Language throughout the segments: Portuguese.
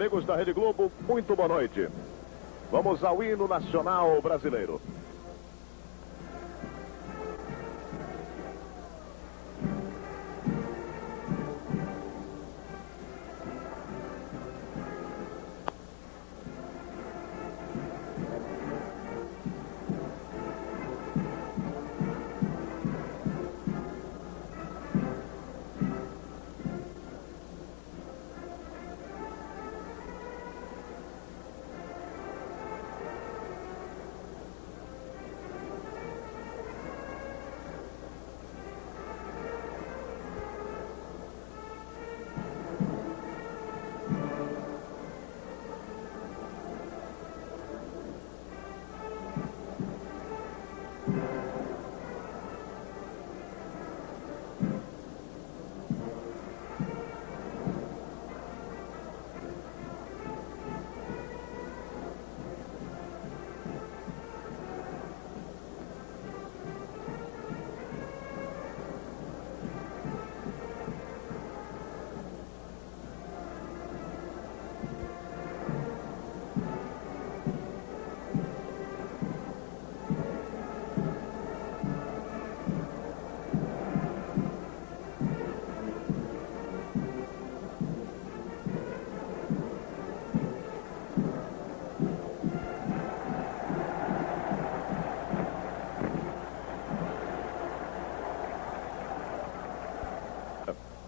amigos da Rede Globo, muito boa noite. Vamos ao hino nacional brasileiro.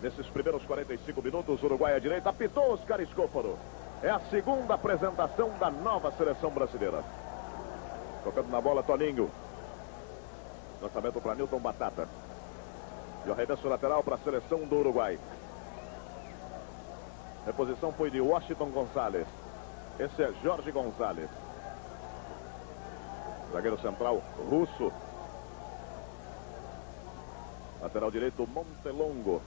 Nesses primeiros 45 minutos, Uruguai à direita, apitou Oscar Escófaro. É a segunda apresentação da nova seleção brasileira. Tocando na bola, Toninho. Lançamento para Nilton Batata. E o arremesso lateral para a seleção do Uruguai. Reposição foi de Washington Gonzalez. Esse é Jorge Gonzalez. Zagueiro central, Russo. Lateral direito, Montelongo.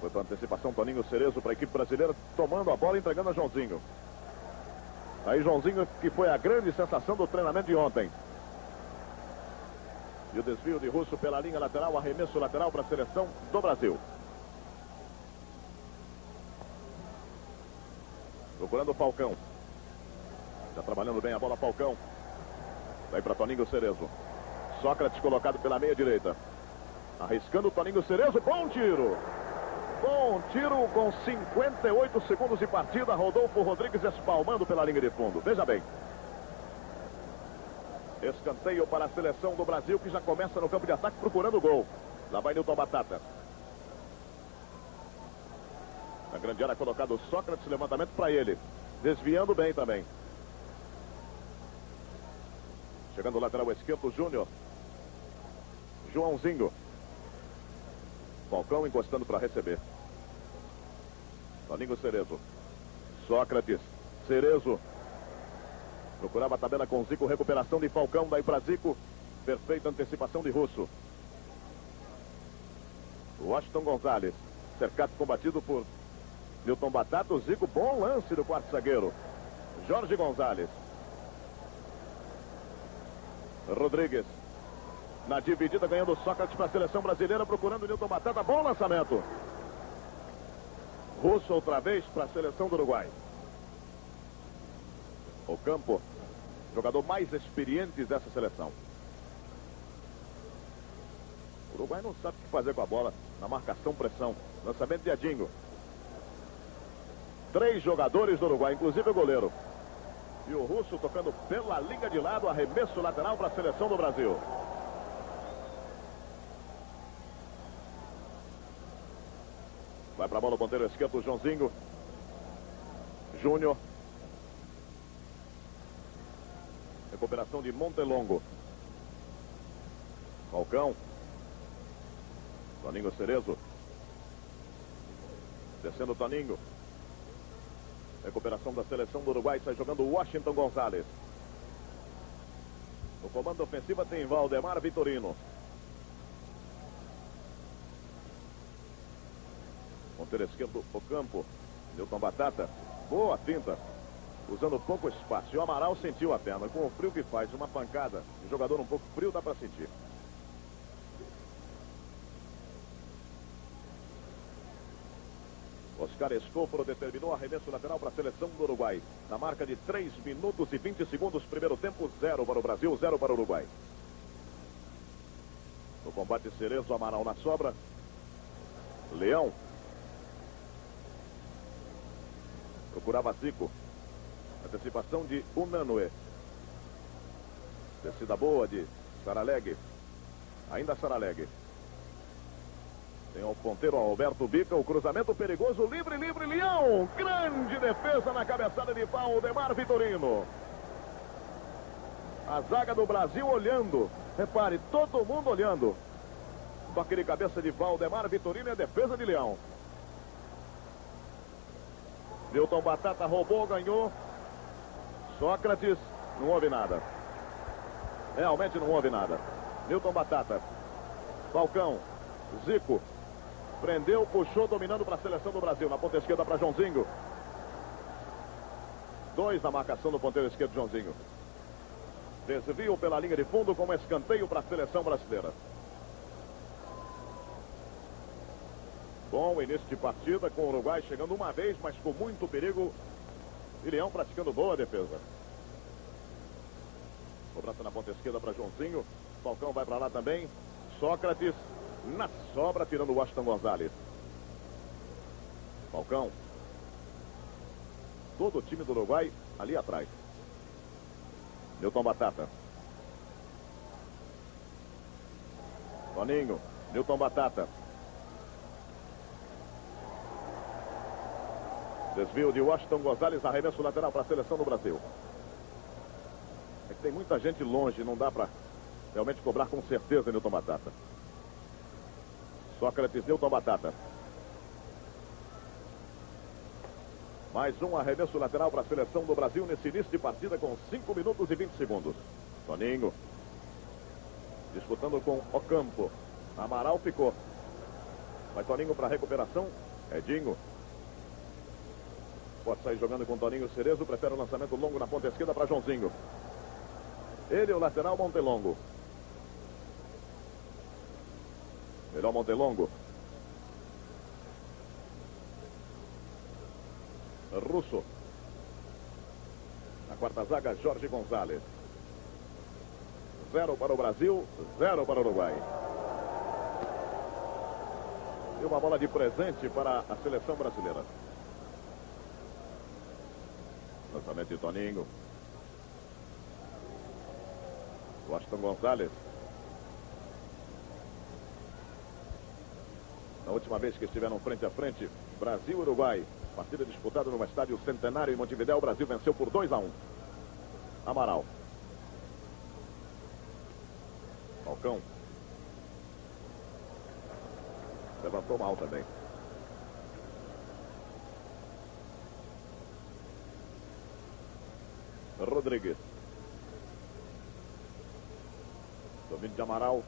Foi para antecipação, Toninho Cerezo para a equipe brasileira, tomando a bola e entregando a Joãozinho. Aí Joãozinho, que foi a grande sensação do treinamento de ontem. E o desvio de Russo pela linha lateral, arremesso lateral para a seleção do Brasil. Procurando o Falcão. Já trabalhando bem a bola, Falcão. Vai para Toninho Cerezo. Sócrates colocado pela meia direita. Arriscando o Toninho Cerezo, bom tiro. Bom tiro com 58 segundos de partida. Rodolfo Rodrigues espalmando pela linha de fundo. Veja bem. Escanteio para a seleção do Brasil, que já começa no campo de ataque procurando o gol. Lá vai Nilton Batata. Na grande área colocado o Sócrates, levantamento para ele. Desviando bem também. Chegando o lateral esquerdo, Júnior. Joãozinho. Falcão encostando para receber. Toninho Cerezo. Sócrates. Cerezo. Procurava a tabela com Zico. Recuperação de Falcão. Daí para Zico. Perfeita antecipação de Russo. Washington Gonzalez. Cercado, combatido por Nilton Batata. O Zico. Bom lance do quarto zagueiro. Jorge Gonzalez. Rodrigues. Na dividida, ganhando Sócrates para a seleção brasileira, procurando Nilton Batata. Bom lançamento. Russo outra vez para a seleção do Uruguai. O Campo, jogador mais experiente dessa seleção. O Uruguai não sabe o que fazer com a bola. Na marcação, pressão. Lançamento de Edinho. 3 jogadores do Uruguai, inclusive o goleiro. E o Russo tocando pela linha de lado, arremesso lateral para a seleção do Brasil. Vai para a bola o ponteiro esquerdo, Joãozinho. Júnior. Recuperação de Montelongo. Falcão. Toninho Cerezo. Descendo o Toninho. Recuperação da seleção do Uruguai. Sai jogando Washington Gonzalez. No comando ofensiva tem Valdemar Vitorino. Ponteiro esquerdo, o Campo. Nilton Batata. Boa finta. Usando pouco espaço. E o Amaral sentiu a perna. Com o frio que faz, uma pancada. O jogador um pouco frio, dá para sentir. Oscar Oscar Escofro determinou arremesso lateral para a seleção do Uruguai. Na marca de 3 minutos e 20 segundos, primeiro tempo, 0 para o Brasil, 0 para o Uruguai. No combate, Cerezo, Amaral na sobra. Leão. Procurava Zico. Antecipação de Unanue. Descida boa de Saraleg. Ainda Saraleg. Tem o ponteiro Alberto Bica. O cruzamento perigoso. Livre, Leão. Grande defesa na cabeçada de Valdemar Vitorino. A zaga do Brasil olhando. Repare, todo mundo olhando. Toque de cabeça de Valdemar Vitorino e a defesa de Leão. Newton Batata roubou, ganhou. Sócrates, não houve nada. Realmente não houve nada. Newton Batata. Falcão. Zico. Prendeu, puxou, dominando para a seleção do Brasil. Na ponta esquerda para Joãozinho. 2 na marcação do ponteiro esquerdo, Joãozinho. Desvio pela linha de fundo com escanteio para a seleção brasileira. Bom início de partida com o Uruguai chegando uma vez, mas com muito perigo. E Leão praticando boa defesa. Cobrança na ponta esquerda para Joãozinho. Falcão vai para lá também. Sócrates na sobra, tirando o Washington Gonzalez. Falcão. Todo o time do Uruguai ali atrás. Newton Batata. Toninho. Newton Batata. Desvio de Washington Gonzalez, arremesso lateral para a seleção do Brasil. É que tem muita gente longe, não dá para realmente cobrar com certeza, Newton Batata. Sócrates, Newton Batata. Mais um arremesso lateral para a seleção do Brasil nesse início de partida com 5 minutos e 20 segundos. Toninho. Disputando com Ocampo. Amaral ficou. Vai Toninho para a recuperação. Edinho. Pode sair jogando com Toninho Cerezo. Prefere o lançamento longo na ponta esquerda para Joãozinho. Ele, o lateral, Montelongo. Melhor Montelongo. Russo. Na quarta zaga, Jorge Gonzalez. 0 para o Brasil, 0 para o Uruguai. E uma bola de presente para a seleção brasileira. Lançamento de Toninho. Washington Gonzalez. Na última vez que estiveram frente a frente, Brasil e Uruguai. Partida disputada no estádio Centenário em Montevidéu. O Brasil venceu por 2-1. Amaral. Falcão. Levantou mal também. Rodrigues. Domínio de Amaral.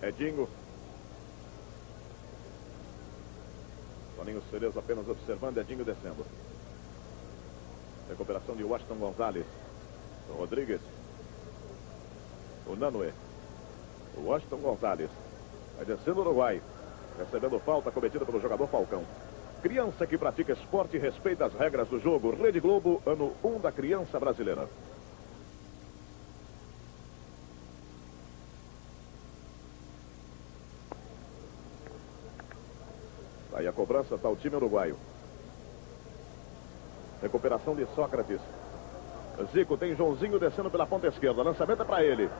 Edinho. Toninho Cerezo apenas observando. Edinho descendo. Recuperação de Washington Gonzalez. Rodrigues. O Nanue. O Washington Gonzalez. Vai descendo o Uruguai. Recebendo falta cometida pelo jogador Falcão. Criança que pratica esporte e respeita as regras do jogo. Rede Globo, ano 1 da criança brasileira. Aí a cobrança, está o time uruguaio. Recuperação de Sócrates. Zico, tem Joãozinho descendo pela ponta esquerda. Lançamento é para ele.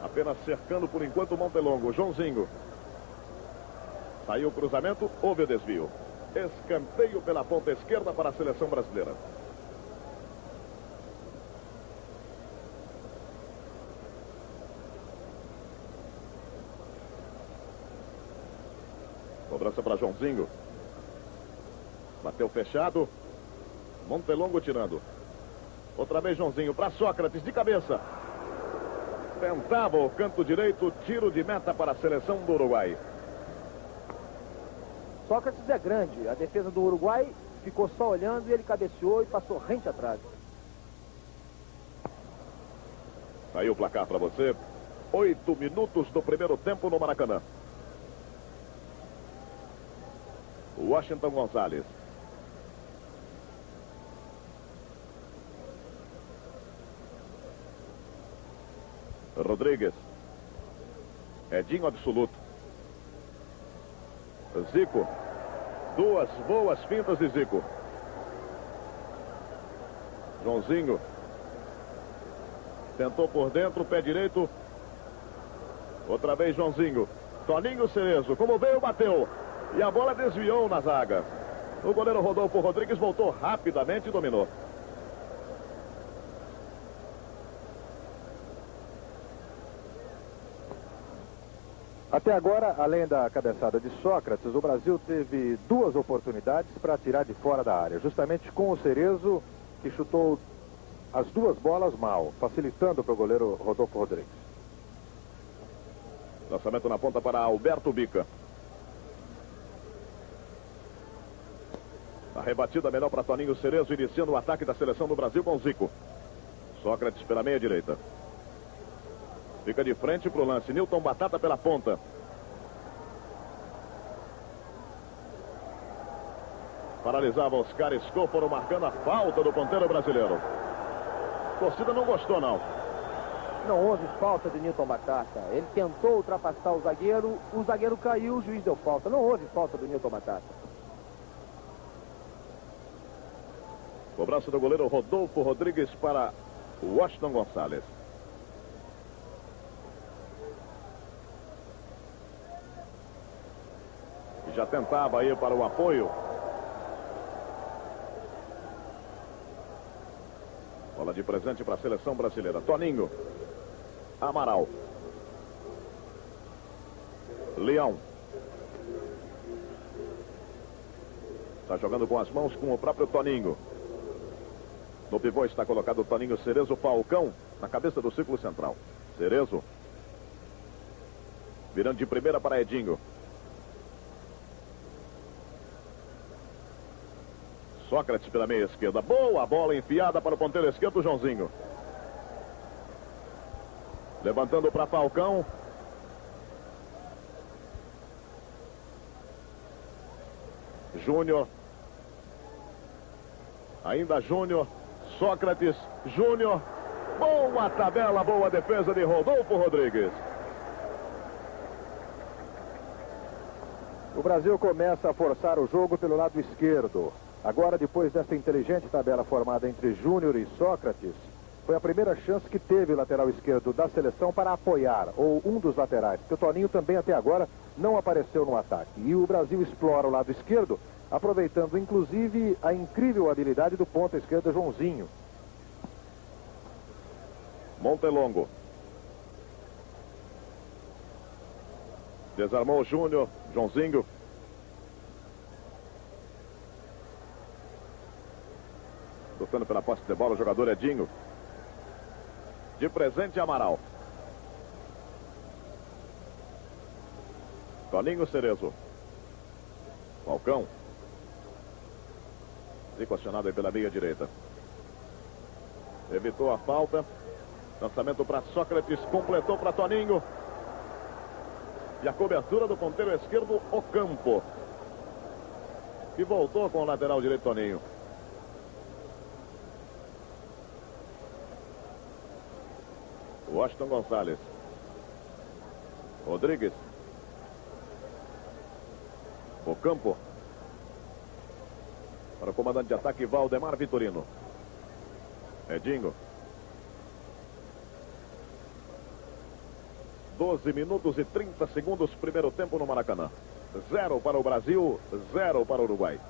Apenas cercando por enquanto o Montelongo. Joãozinho. Saiu o cruzamento, houve o desvio. Escanteio pela ponta esquerda para a seleção brasileira. Cobrança para Joãozinho. Bateu fechado. Montelongo tirando. Outra vez Joãozinho para Sócrates de cabeça. Tentava o canto direito. Tiro de meta para a seleção do Uruguai. Sócrates é grande. A defesa do Uruguai ficou só olhando e ele cabeceou e passou rente atrás. Aí o placar para você. 8 minutos do primeiro tempo no Maracanã. Washington Gonzalez. Rodrigues. Edinho absoluto. Zico. Duas boas fintas de Zico. Joãozinho. Tentou por dentro, pé direito. Outra vez Joãozinho. Toninho Cerezo, como veio, bateu. E a bola desviou na zaga. O goleiro Rodolfo Rodrigues voltou rapidamente e dominou. Até agora, além da cabeçada de Sócrates, o Brasil teve duas oportunidades para tirar de fora da área. Justamente com o Cerezo, que chutou as duas bolas mal, facilitando para o goleiro Rodolfo Rodrigues. Lançamento na ponta para Alberto Bica. A rebatida melhor para Toninho Cerezo, iniciando o ataque da seleção do Brasil com Zico. Sócrates pela meia direita. Fica de frente para o lance. Nilton Batata pela ponta. Paralisava Oscar Escóforo, marcando a falta do ponteiro brasileiro. A torcida não gostou, não. Não houve falta de Nilton Batata. Ele tentou ultrapassar o zagueiro caiu, o juiz deu falta. Não houve falta do Nilton Batata. Cobrança do goleiro Rodolfo Rodrigues para Washington Gonzalez. Já tentava ir para o apoio. Bola de presente para a seleção brasileira. Toninho. Amaral. Leão. Está jogando com as mãos com o próprio Toninho. No pivô está colocado o Toninho Cerezo. Falcão na cabeça do círculo central. Cerezo. Virando de primeira para Edinho. Sócrates pela meia esquerda. Boa bola enfiada para o ponteiro esquerdo, Joãozinho. Levantando para Falcão. Júnior. Ainda Júnior. Sócrates. Júnior. Boa tabela, boa defesa de Rodolfo Rodrigues. O Brasil começa a forçar o jogo pelo lado esquerdo. Agora, depois dessa inteligente tabela formada entre Júnior e Sócrates, foi a primeira chance que teve o lateral esquerdo da seleção para apoiar, ou um dos laterais, porque o Toninho também até agora não apareceu no ataque. E o Brasil explora o lado esquerdo, aproveitando inclusive a incrível habilidade do ponta esquerda Joãozinho. Montelongo. Desarmou o Júnior, Joãozinho. Lutando pela posse de bola, o jogador Edinho. De presente, Amaral. Toninho Cerezo. Falcão. Zico acionado aí pela meia direita. Evitou a falta. Lançamento para Sócrates. Completou para Toninho. E a cobertura do ponteiro esquerdo, Ocampo. E voltou com o lateral direito, Toninho. Washington Gonzalez. Rodrigues. Ocampo. Para o comandante de ataque, Valdemar Vitorino. Edinho. 12 minutos e 30 segundos, primeiro tempo no Maracanã. 0 para o Brasil, 0 para o Uruguai.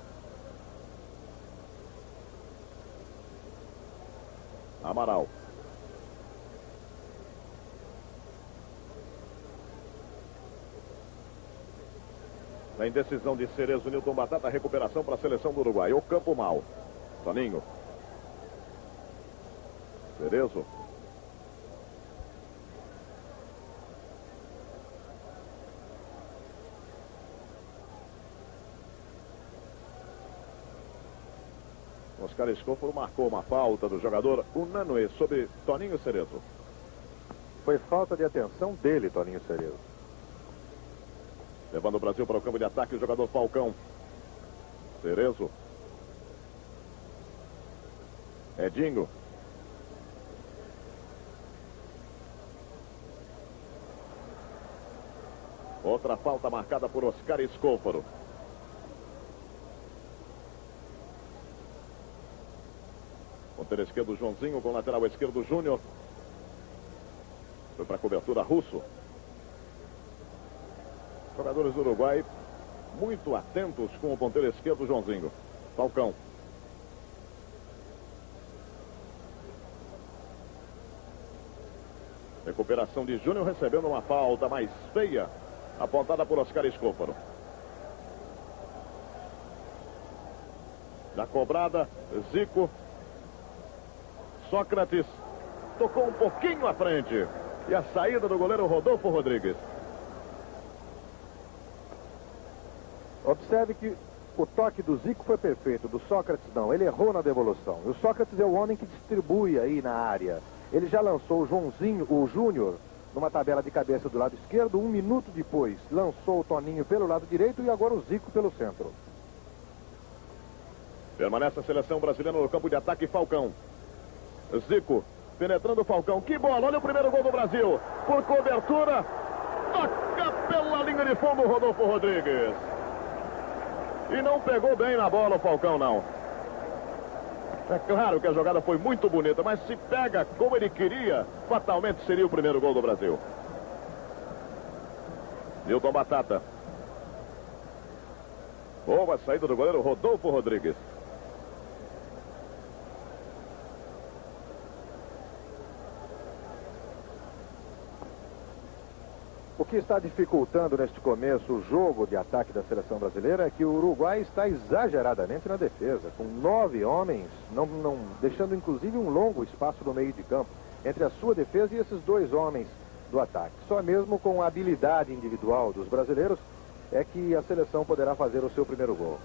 Amaral. Na indecisão de Cerezo, Nilton Batata, recuperação para a seleção do Uruguai. O campo mal. Toninho. Cerezo. Oscar Escóforo marcou uma falta do jogador Unanue sobre Toninho Cerezo. Foi falta de atenção dele, Toninho Cerezo. Levando o Brasil para o campo de ataque, o jogador Falcão. Cerezo. Edinho. Outra falta marcada por Oscar Escófaro. Ponteiro esquerdo Joãozinho, com lateral esquerdo Júnior. Foi para a cobertura Russo. Jogadores do Uruguai muito atentos com o ponteiro esquerdo Joãozinho. Falcão. Recuperação de Júnior, recebendo uma falta mais feia, apontada por Oscar Escófaro. Já cobrada, Zico. Sócrates tocou um pouquinho à frente. E a saída do goleiro Rodolfo Rodrigues. Observe que o toque do Zico foi perfeito, do Sócrates não, ele errou na devolução. E o Sócrates é o homem que distribui aí na área. Ele já lançou o Joãozinho, o Júnior, numa tabela de cabeça do lado esquerdo. 1 minuto depois, lançou o Toninho pelo lado direito e agora o Zico pelo centro. Permanece a seleção brasileira no campo de ataque. Falcão. Zico, penetrando o Falcão. Que bola, olha o primeiro gol do Brasil. Por cobertura, toca pela linha de fundo o Rodolfo Rodrigues. E não pegou bem na bola o Falcão, não. É claro que a jogada foi muito bonita, mas se pega como ele queria, fatalmente seria o primeiro gol do Brasil. Nilton Batata. Boa saída do goleiro Rodolfo Rodrigues. O que está dificultando neste começo o jogo de ataque da seleção brasileira é que o Uruguai está exageradamente na defesa, com 9 homens, não deixando inclusive um longo espaço no meio de campo entre a sua defesa e esses 2 homens do ataque. Só mesmo com a habilidade individual dos brasileiros é que a seleção poderá fazer o seu primeiro gol.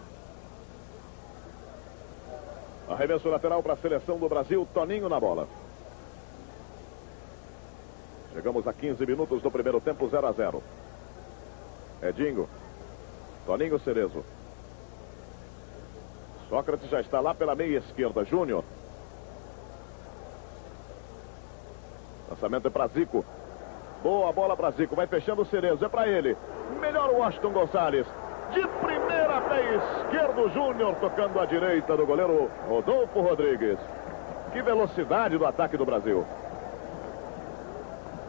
Arremesso lateral para a seleção do Brasil, Toninho na bola. Chegamos a 15 minutos do primeiro tempo, 0 a 0. Edinho. Toninho Cerezo. Sócrates já está lá pela meia esquerda. Júnior. Lançamento é para Zico. Boa bola para Zico. Vai fechando o Cerezo. É para ele. Melhor o Washington Gonçalves. De primeira, pé esquerdo, Júnior. Tocando à direita do goleiro Rodolfo Rodrigues. Que velocidade do ataque do Brasil.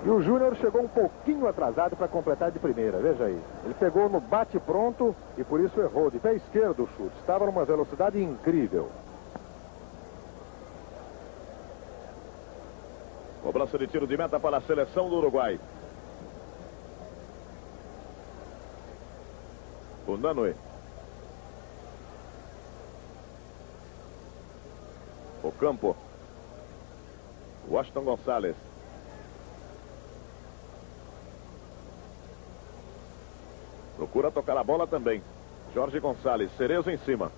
E o Júnior chegou um pouquinho atrasado para completar de primeira, veja aí. Ele pegou no bate-pronto e por isso errou. De pé esquerdo o chute. Estava numa velocidade incrível. Cobrança de tiro de meta para a seleção do Uruguai. O Nanui. O campo. Washington Gonçalves. Procura tocar a bola também. Jorge Gonçalves. Cerezo em cima.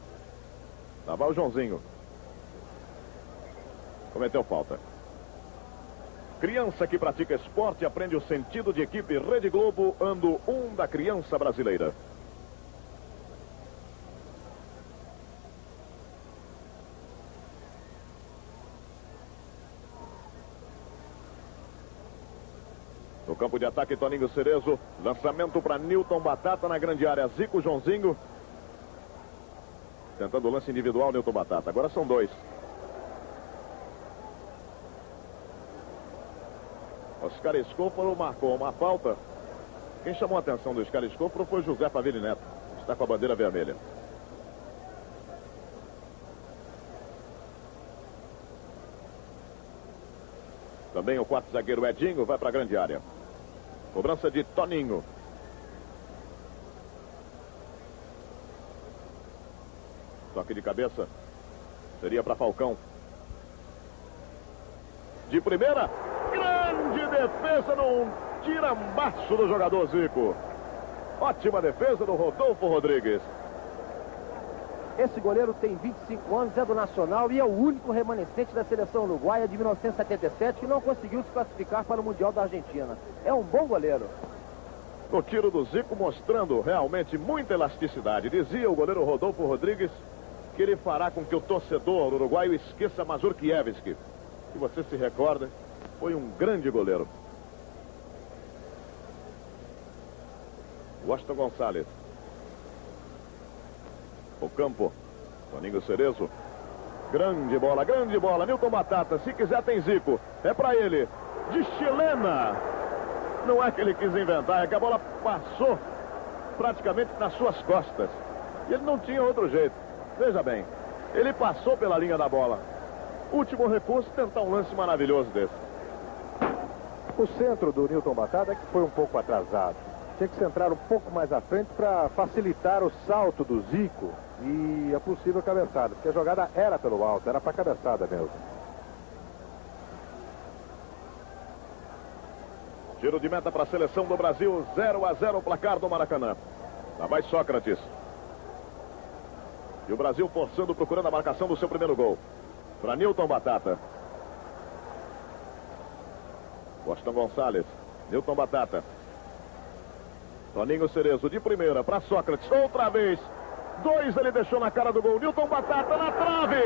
Lá vai o Joãozinho. Cometeu falta. Criança que pratica esporte aprende o sentido de equipe. Rede Globo, ano 1 da criança brasileira. No campo de ataque, Toninho Cerezo. Lançamento para Nilton Batata na grande área. Zico, Joãozinho. Tentando o lance individual, Nilton Batata. Agora são 2. Oscar Escófaro marcou uma falta. Quem chamou a atenção do Oscar Escófaro foi José Faville Neto. Está com a bandeira vermelha. Também o quarto zagueiro Edinho vai para a grande área. Cobrança de Toninho. Toque de cabeça. Seria para Falcão. De primeira. Grande defesa num tirambaço do jogador Zico. Ótima defesa do Rodolfo Rodrigues. Esse goleiro tem 25 anos, é do Nacional e é o único remanescente da seleção uruguaia de 1977 que não conseguiu se classificar para o Mundial da Argentina. É um bom goleiro. No tiro do Zico, mostrando realmente muita elasticidade. Dizia o goleiro Rodolfo Rodrigues que ele fará com que o torcedor uruguaio esqueça Mazurkiewicz, que você se recorda, foi um grande goleiro. Washington Gonçalves. O campo. Toninho Cerezo. Grande bola. Nilton Batata, se quiser tem Zico. É pra ele. De chilena. Não é que ele quis inventar, é que a bola passou praticamente nas suas costas. E ele não tinha outro jeito. Veja bem, ele passou pela linha da bola. Último recurso, tentar um lance maravilhoso desse. O centro do Nilton Batata é que foi um pouco atrasado. Tinha que centrar um pouco mais à frente para facilitar o salto do Zico e a possível cabeçada. Porque a jogada era pelo alto, era para cabeçada mesmo. Tiro de meta para a seleção do Brasil, 0-0 o placar do Maracanã. Lá vai Sócrates. E o Brasil forçando, procurando a marcação do seu primeiro gol. Para Nilton Batata. Washington Gonçalves. Nilton Batata. Toninho Cerezo de primeira para Sócrates. Outra vez. 2 ele deixou na cara do gol. Nilton Batata na trave.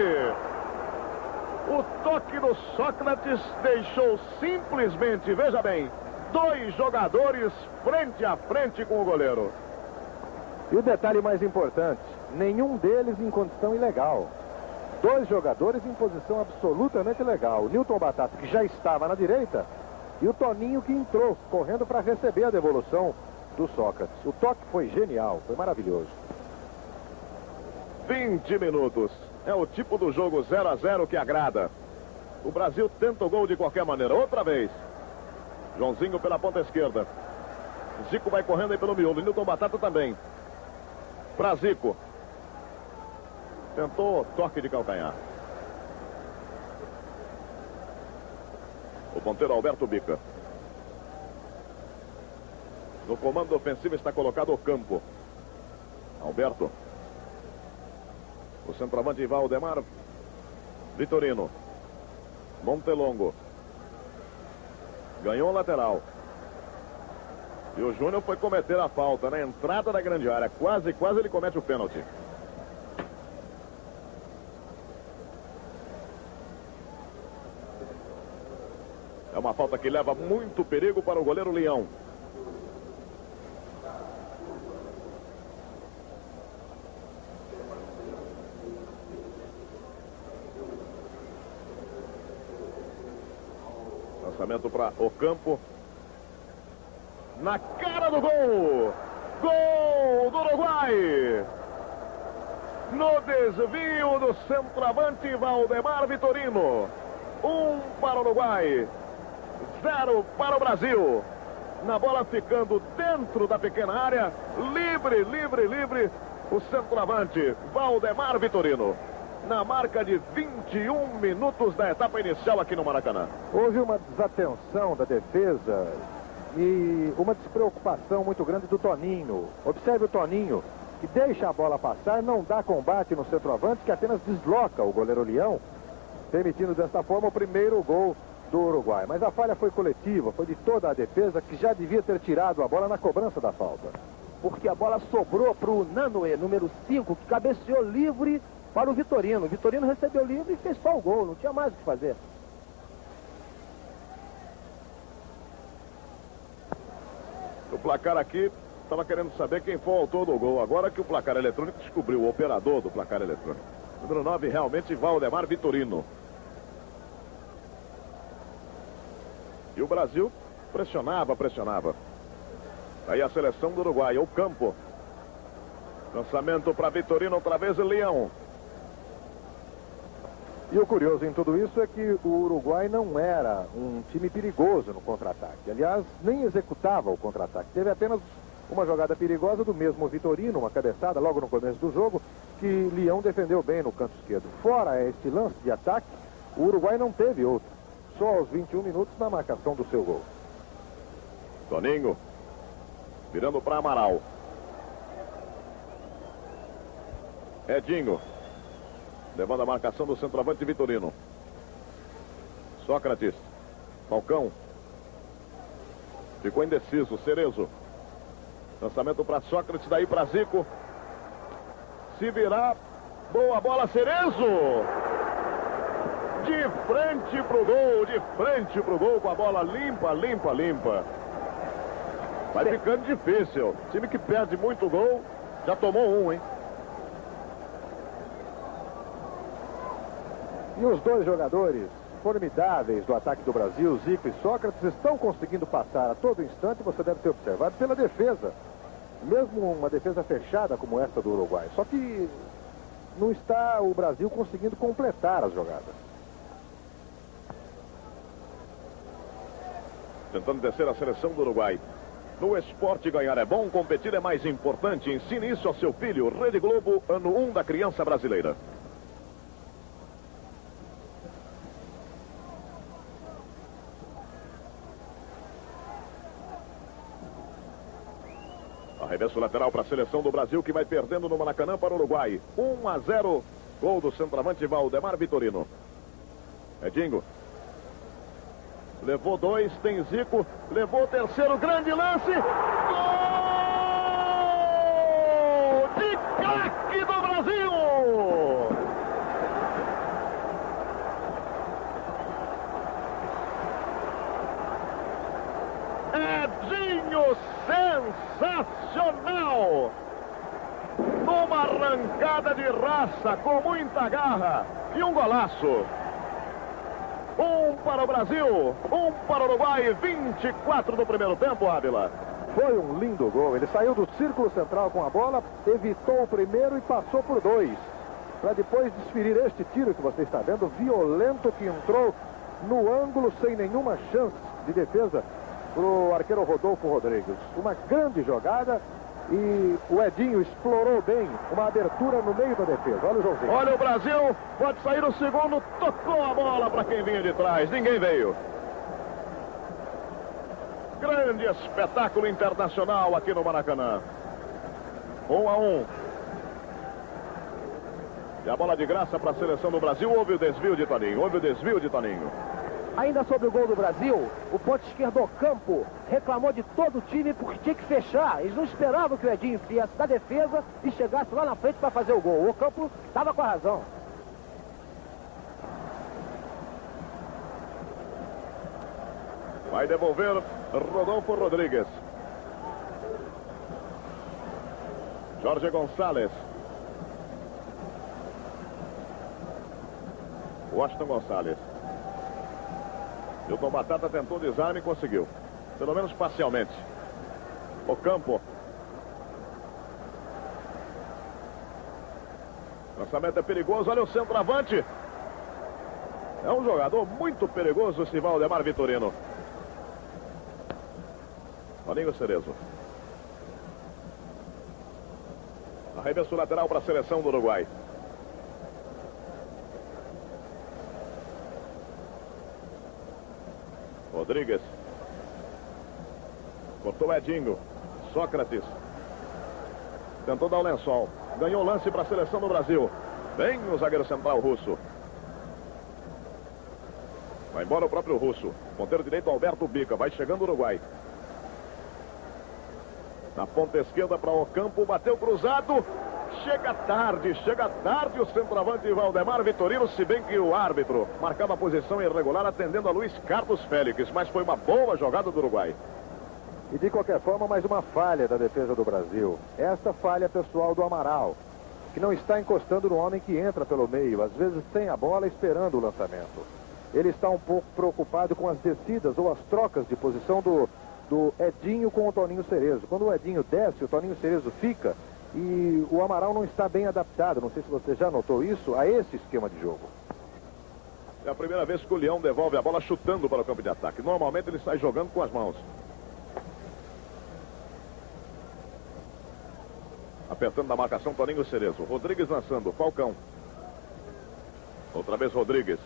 O toque do Sócrates deixou simplesmente, veja bem, 2 jogadores frente a frente com o goleiro. E o detalhe mais importante, nenhum deles em condição ilegal. 2 jogadores em posição absolutamente legal. O Nilton Batata, que já estava na direita, e o Toninho, que entrou, correndo para receber a devolução do Sócrates. O toque foi genial, foi maravilhoso. 20 minutos. É o tipo do jogo 0-0 que agrada. O Brasil tenta o gol de qualquer maneira. Outra vez. Joãozinho pela ponta esquerda. Zico vai correndo aí pelo miolo. Nilton Batata também. Pra Zico. Tentou toque de calcanhar. O ponteiro Alberto Bica. No comando ofensivo está colocado o campo. Alberto. O centroavante Valdemar Vitorino. Montelongo. Ganhou o lateral. E o Júnior foi cometer a falta na entrada da grande área. Quase ele comete o pênalti. É uma falta que leva muito perigo para o goleiro Leão. Lançamento para Ocampo. Na cara do gol! Gol do Uruguai! No desvio do centroavante Valdemar Vitorino. 1 para o Uruguai, 0 para o Brasil. Na bola ficando dentro da pequena área. Livre. O centroavante Valdemar Vitorino. Na marca de 21 minutos da etapa inicial aqui no Maracanã. Houve uma desatenção da defesa e uma despreocupação muito grande do Toninho. Observe o Toninho, que deixa a bola passar, não dá combate no centroavante, que apenas desloca o goleiro Leão, permitindo desta forma o primeiro gol do Uruguai. Mas a falha foi coletiva, foi de toda a defesa, que já devia ter tirado a bola na cobrança da falta. Porque a bola sobrou para o Nanoe, número 5, que cabeceou livre para o Vitorino. O Vitorino recebeu livre e fez só o gol, não tinha mais o que fazer. O placar aqui, estava querendo saber quem foi o autor do gol. Agora que o placar eletrônico descobriu o operador do placar eletrônico. Número 9, realmente, Valdemar Vitorino. E o Brasil pressionava. Aí a seleção do Uruguai, o campo. Lançamento para Vitorino, outra vez Leão. E o curioso em tudo isso é que o Uruguai não era um time perigoso no contra-ataque. Aliás, nem executava o contra-ataque. Teve apenas uma jogada perigosa do mesmo Vitorino, uma cabeçada logo no começo do jogo, que Leão defendeu bem no canto esquerdo. Fora este lance de ataque, o Uruguai não teve outro. Só aos 21 minutos na marcação do seu gol. Toninho. Virando para Amaral. Edinho. Levando a marcação do centroavante Vitorino. Sócrates. Falcão. Ficou indeciso. Cerezo. Lançamento para Sócrates, daí para Zico. Se virar, boa bola, Cerezo. De frente pro gol, com a bola limpa, limpa, limpa. Vai ficando difícil. Time que perde muito gol, já tomou um, hein? E os dois jogadores formidáveis do ataque do Brasil, Zico e Sócrates, estão conseguindo passar a todo instante, você deve ter observado, pela defesa. Mesmo uma defesa fechada como esta do Uruguai. Só que não está o Brasil conseguindo completar as jogadas. Tentando descer a seleção do Uruguai. No esporte, ganhar é bom, competir é mais importante. Ensine isso ao seu filho. Rede Globo, ano 1 da criança brasileira. Arremesso lateral para a seleção do Brasil, que vai perdendo no Maracanã para o Uruguai. 1-0. Gol do centroavante Valdemar Vitorino. Edinho. Levou 2, tem Zico. Levou o terceiro, grande lance. Gol de craque do Brasil! Edinho, sensacional! Numa arrancada de raça, com muita garra, e um golaço. 1 para o Brasil, 1 para o Uruguai, 24 do primeiro tempo, Ávila. Foi um lindo gol, ele saiu do círculo central com a bola, evitou o primeiro e passou por 2. Para depois desferir este tiro que você está vendo, violento, que entrou no ângulo sem nenhuma chance de defesa para o arqueiro Rodolfo Rodrigues. Uma grande jogada e o Edinho explorou bem uma abertura no meio da defesa. Olha o Joãozinho. Olha o Brasil, pode sair o segundo, tocou a bola para quem vinha de trás, ninguém veio. Grande espetáculo internacional aqui no Maracanã. 1-1. E a bola de graça para a seleção do Brasil. Houve o desvio de Toninho, Ainda sobre o gol do Brasil, o ponto esquerdo Ocampo reclamou de todo o time porque tinha que fechar. Eles não esperavam que o Edinho viesse da defesa e chegasse lá na frente para fazer o gol. O Ocampo estava com a razão. Vai devolver Rodolfo Rodrigues. Jorge Gonçalves. Washington Gonçalves. Hilton Batata tentou o desarme e conseguiu. Pelo menos parcialmente. Ocampo. Lançamento é perigoso. Olha o centroavante. É um jogador muito perigoso esse Valdemar Vitorino. Toninho Cerezo. Arremesso lateral para a seleção do Uruguai. Rodrigues. Cortou Edinho. Sócrates. Tentou dar o lençol. Ganhou o lance para a seleção do Brasil. Vem o zagueiro central russo. Vai embora o próprio russo. Ponteiro direito Alberto Bica. Vai chegando o Uruguai. Na ponta esquerda para Ocampo. Bateu cruzado. Chega tarde o centroavante Valdemar Vitorino, se bem que o árbitro marcava a posição irregular atendendo a Luiz Carlos Félix, mas foi uma boa jogada do Uruguai. E de qualquer forma, mais uma falha da defesa do Brasil. Esta falha pessoal do Amaral, que não está encostando no homem que entra pelo meio, às vezes sem a bola, esperando o lançamento. Ele está um pouco preocupado com as descidas ou as trocas de posição do Edinho com o Toninho Cerezo. Quando o Edinho desce, o Toninho Cerezo fica. E o Amaral não está bem adaptado, não sei se você já notou isso, a esse esquema de jogo. É a primeira vez que o Leão devolve a bola chutando para o campo de ataque. Normalmente ele sai jogando com as mãos. Apertando na marcação, Toninho Cerezo. Rodrigues lançando, Falcão. Outra vez Rodrigues.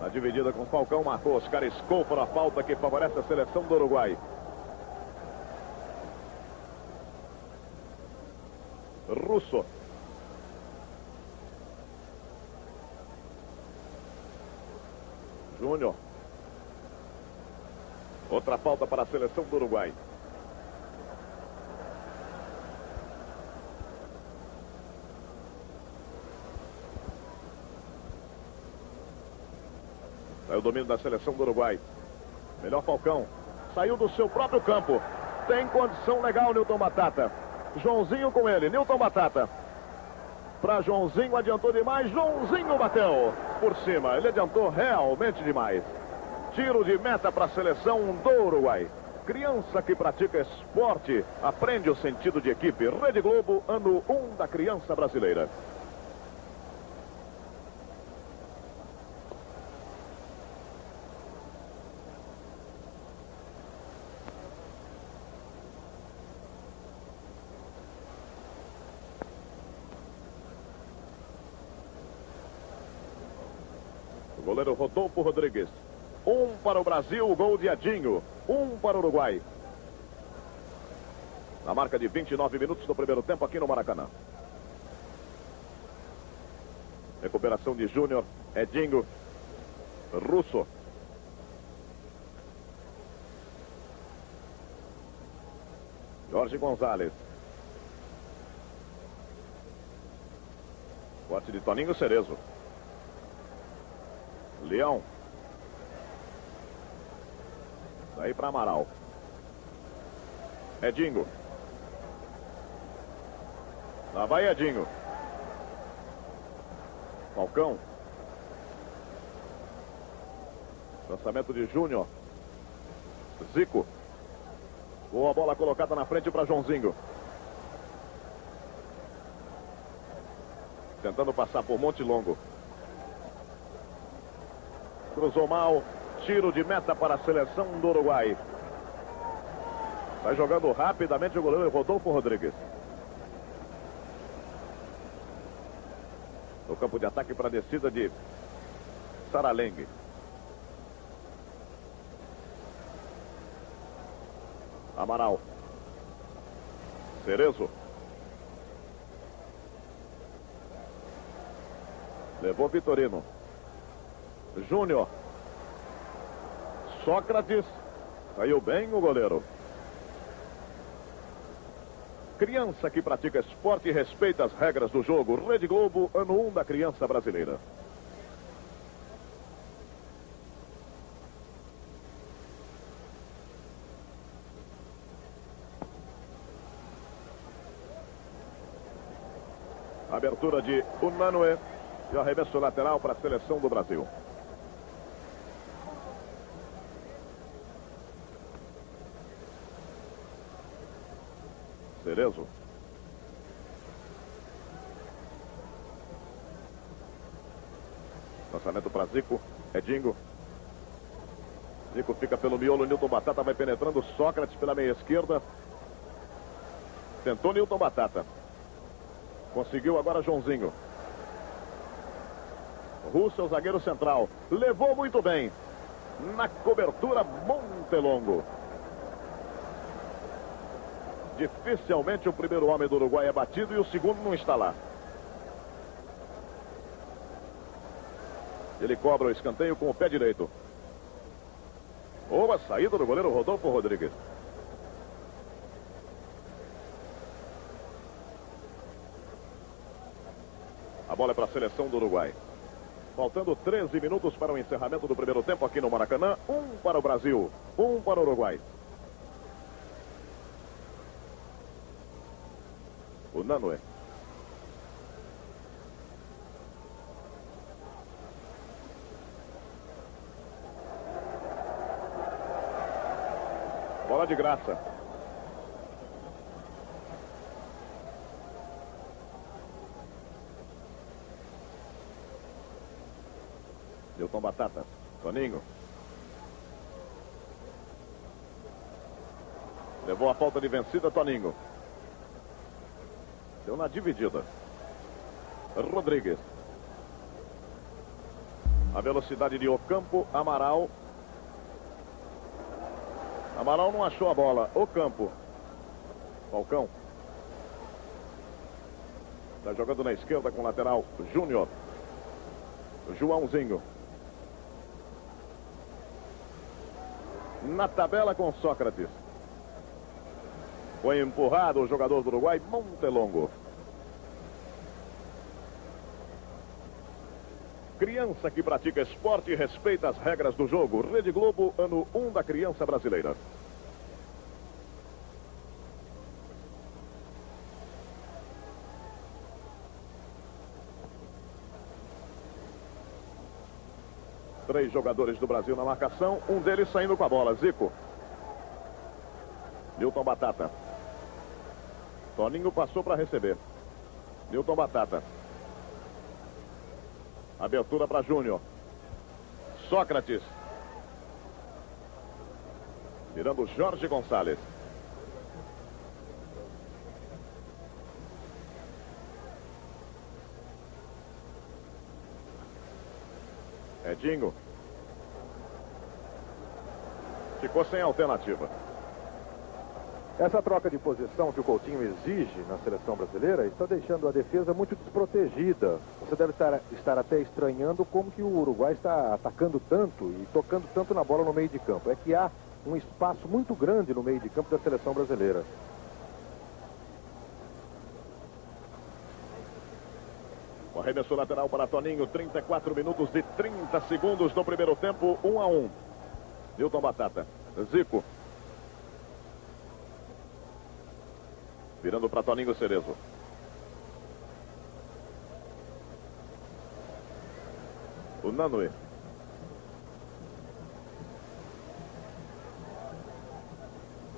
Na dividida com Falcão, marcou Oscar Escol para a falta que favorece a seleção do Uruguai. Russo. Júnior. Outra falta para a seleção do Uruguai. Aí o domínio da seleção do Uruguai. Melhor Falcão. Saiu do seu próprio campo. Tem condição legal, Nilton Batata. Joãozinho com ele. Nilton Batata. Para Joãozinho, adiantou demais. Joãozinho bateu por cima. Ele adiantou realmente demais. Tiro de meta para a seleção do Uruguai. Criança que pratica esporte aprende o sentido de equipe. Rede Globo, ano 1 da criança brasileira. O goleiro Rodolfo Rodrigues. 1 para o Brasil, gol de Edinho. 1 para o Uruguai. Na marca de 29 minutos do primeiro tempo aqui no Maracanã. Recuperação de Júnior, Edinho, Russo. Jorge Gonzalez. Corte de Toninho Cerezo. Leão. Daí para Amaral. Edinho. Lá vai Edinho. Falcão. Lançamento de Júnior. Zico. Boa bola colocada na frente para Joãozinho. Tentando passar por Monte Longo. Cruzou mal. Tiro de meta para a seleção do Uruguai. Vai jogando rapidamente o goleiro Rodolfo Rodrigues. No campo de ataque para a descida de Saralengue. Amaral. Cerezo. Levou Vitorino. Júnior. Sócrates. Saiu bem o goleiro. Criança que pratica esporte e respeita as regras do jogo. Rede Globo, ano 1 da criança brasileira. Abertura de Unanue e arremesso lateral para a seleção do Brasil. Cerezo. Lançamento para Zico. Edinho. Zico fica pelo miolo. Nilton Batata vai penetrando. Sócrates pela meia esquerda. Tentou Nilton Batata. Conseguiu agora Joãozinho. Russo, o zagueiro central. Levou muito bem. Na cobertura, Montelongo. Dificilmente o primeiro homem do Uruguai é batido e o segundo não está lá. Ele cobra o escanteio com o pé direito. Boa saída do goleiro Rodolfo Rodrigues. A bola é para a seleção do Uruguai. Faltando 13 minutos para o encerramento do primeiro tempo aqui no Maracanã. 1 para o Brasil, 1 para o Uruguai. O Nanoé. Bola de graça. Nilton Batata. Toninho. Levou a falta de vencida, Toninho. Deu na dividida. Rodrigues. A velocidade de Ocampo, Amaral. Amaral não achou a bola. Ocampo. Falcão. Está jogando na esquerda com o lateral Júnior. Joãozinho. Na tabela com Sócrates. Foi empurrado o jogador do Uruguai, Montelongo. criança que pratica esporte e respeita as regras do jogo. Rede Globo, ano 1 da criança brasileira. Três jogadores do Brasil na marcação, um deles saindo com a bola, Zico. Newton Batata. Toninho passou para receber. Newton Batata. Abertura para Júnior. Sócrates. Tirando Jorge Gonçalves. Edinho. Ficou sem alternativa. Essa troca de posição que o Coutinho exige na seleção brasileira está deixando a defesa muito desprotegida. Você deve estar até estranhando como que o Uruguai está atacando tanto e tocando tanto na bola no meio de campo. É que há um espaço muito grande no meio de campo da seleção brasileira. O arremesso lateral para Toninho, 34 minutos e 30 segundos do primeiro tempo, 1-1. Newton Batata. Zico. Virando para Toninho Cerezo. O Nanui.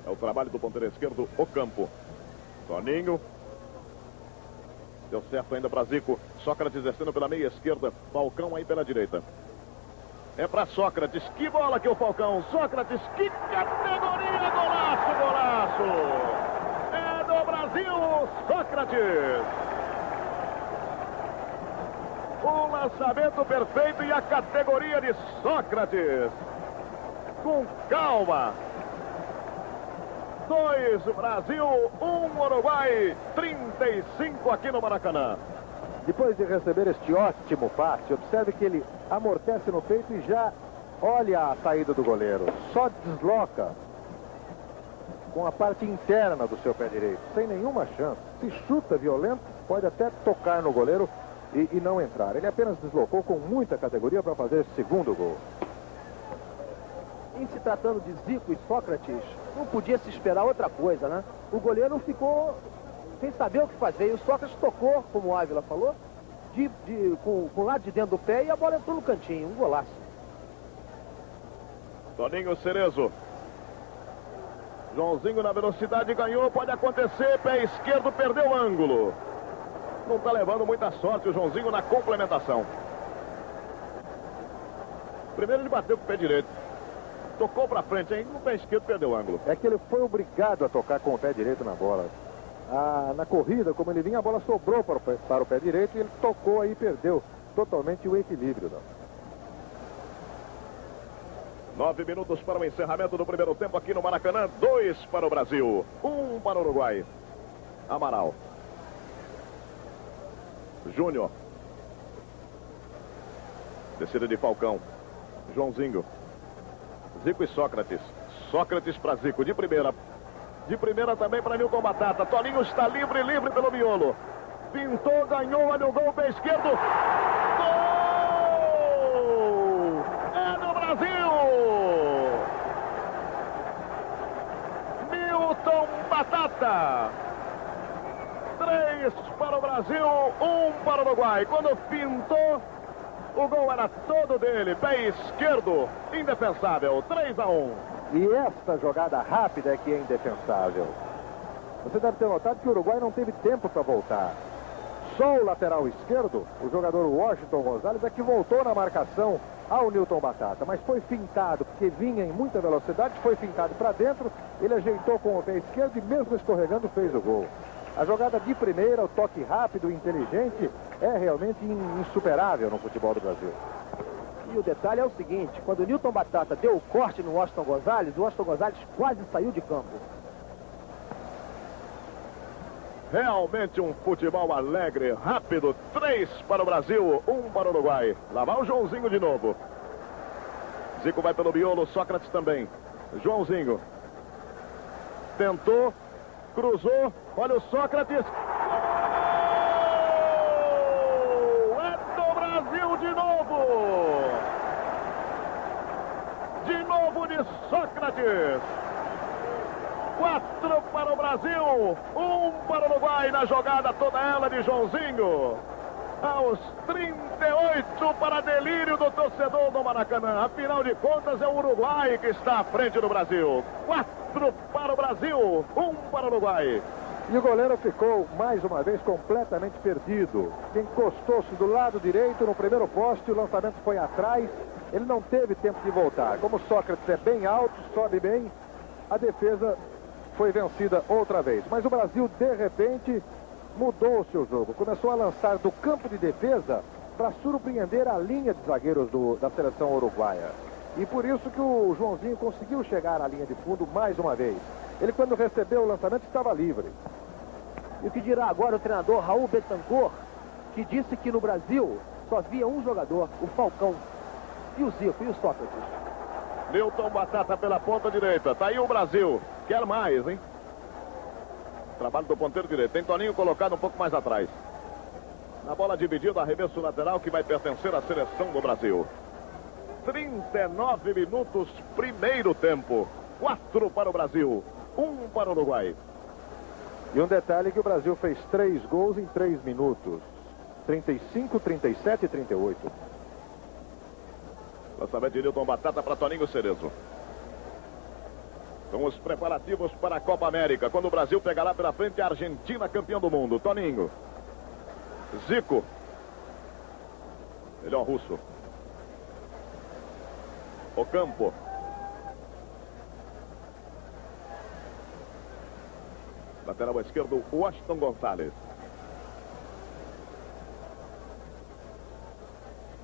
É o trabalho do ponteiro esquerdo, Ocampo. Toninho. Deu certo ainda para Zico. Sócrates descendo pela meia esquerda. Falcão aí pela direita. É para Sócrates. Que bola que o Falcão. Sócrates, que categoria. Golaço, golaço. É do Brasil, Sócrates. Um lançamento perfeito e a categoria de Sócrates. Com calma. 2 Brasil, 1 Uruguai, 35 aqui no Maracanã. Depois de receber este ótimo passe, observe que ele amortece no peito e já olha a saída do goleiro. Só desloca com a parte interna do seu pé direito, sem nenhuma chance. Se chuta violento, pode até tocar no goleiro e não entrar. Ele apenas deslocou com muita categoria para fazer esse segundo gol. Em se tratando de Zico e Sócrates, não podia se esperar outra coisa, né? O goleiro ficou sem saber o que fazer. E o Sócrates tocou, como o Ávila falou, com o lado de dentro do pé e a bola entrou no cantinho. Um golaço. Toninho Cerezo. Joãozinho na velocidade ganhou, pode acontecer. Pé esquerdo, perdeu o ângulo. Não está levando muita sorte o Joãozinho na complementação. Primeiro ele bateu com o pé direito. Tocou para frente, hein? No pé esquerdo perdeu o ângulo. É que ele foi obrigado a tocar com o pé direito na bola. Na corrida, como ele vinha, a bola sobrou para o pé direito e ele tocou aí e perdeu totalmente o equilíbrio. 9 minutos para o encerramento do primeiro tempo aqui no Maracanã. 2 para o Brasil, 1 para o Uruguai. Amaral. Júnior. Descida de Falcão. Joãozinho. Zico e Sócrates. Sócrates para Zico, de primeira. De primeira também para Newton Batata. Toninho está livre pelo miolo. Pintou, ganhou, olha o gol, pé esquerdo. Gol! É do Brasil! Newton Batata. 3 para o Brasil, 1 para o Uruguai. Quando pintou, o gol era todo dele, pé esquerdo, indefensável, 3-1. E esta jogada rápida é que é indefensável. Você deve ter notado que o Uruguai não teve tempo para voltar. Só o lateral esquerdo, o jogador Washington Gonzalez, é que voltou na marcação ao Newton Batata. Mas foi fintado, porque vinha em muita velocidade, foi fintado para dentro, ele ajeitou com o pé esquerdo e mesmo escorregando fez o gol. A jogada de primeira, o toque rápido e inteligente, é realmente insuperável no futebol do Brasil. E o detalhe é o seguinte, quando o Newton Batata deu o corte no Washington Gonzalez, o Washington Gonzalez quase saiu de campo. Realmente um futebol alegre, rápido. 3 para o Brasil, 1 para o Uruguai. Lá vai o Joãozinho de novo. Zico vai pelo miolo, Sócrates também. Joãozinho. Tentou, cruzou, olha o Sócrates. Gol! É do Brasil de novo! Sócrates. 4 para o Brasil, 1 para o Uruguai na jogada toda ela de Joãozinho. Aos 38 para delírio do torcedor do Maracanã. Afinal de contas é o Uruguai que está à frente do Brasil. 4 para o Brasil, 1 para o Uruguai. E o goleiro ficou, mais uma vez, completamente perdido. Encostou-se do lado direito no primeiro poste, o lançamento foi atrás. Ele não teve tempo de voltar. Como o Sócrates é bem alto, sobe bem, a defesa foi vencida outra vez. Mas o Brasil, de repente, mudou o seu jogo. Começou a lançar do campo de defesa para surpreender a linha de zagueiros da seleção uruguaia. E por isso que o Joãozinho conseguiu chegar à linha de fundo mais uma vez. Ele, quando recebeu o lançamento, estava livre. E o que dirá agora o treinador Raul Betancourt, que disse que no Brasil só havia um jogador, o Falcão, e o Zico, e o Sócrates. Newton Batata pela ponta direita. Tá aí o Brasil. Quer mais, hein? Trabalho do ponteiro direito. Tem Toninho colocado um pouco mais atrás. Na bola dividida, arremesso lateral que vai pertencer à seleção do Brasil. 39 minutos, primeiro tempo. 4 para o Brasil, 1 para o Uruguai. E um detalhe que o Brasil fez 3 gols em 3 minutos. 35, 37 e 38. Lançamento de Newton Batata para Toninho Cerezo. São os preparativos para a Copa América, quando o Brasil pegará pela frente a Argentina, campeão do mundo. Toninho. Zico. Melhor russo. Ocampo. Lateral esquerdo, Washington Gonçalves.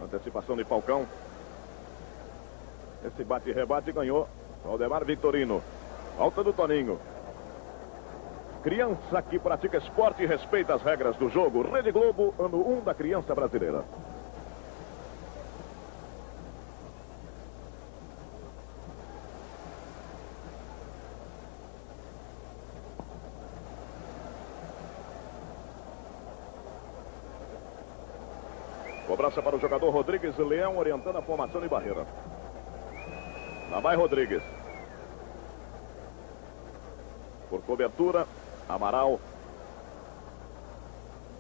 Antecipação de Falcão. Esse bate-rebate ganhou Aldemar Victorino. Falta do Toninho. Criança que pratica esporte e respeita as regras do jogo. Rede Globo, ano 1 da criança brasileira. Cobrança para o jogador Rodrigues Leão, orientando a formação de barreira. Lá vai Rodrigues. Por cobertura, Amaral.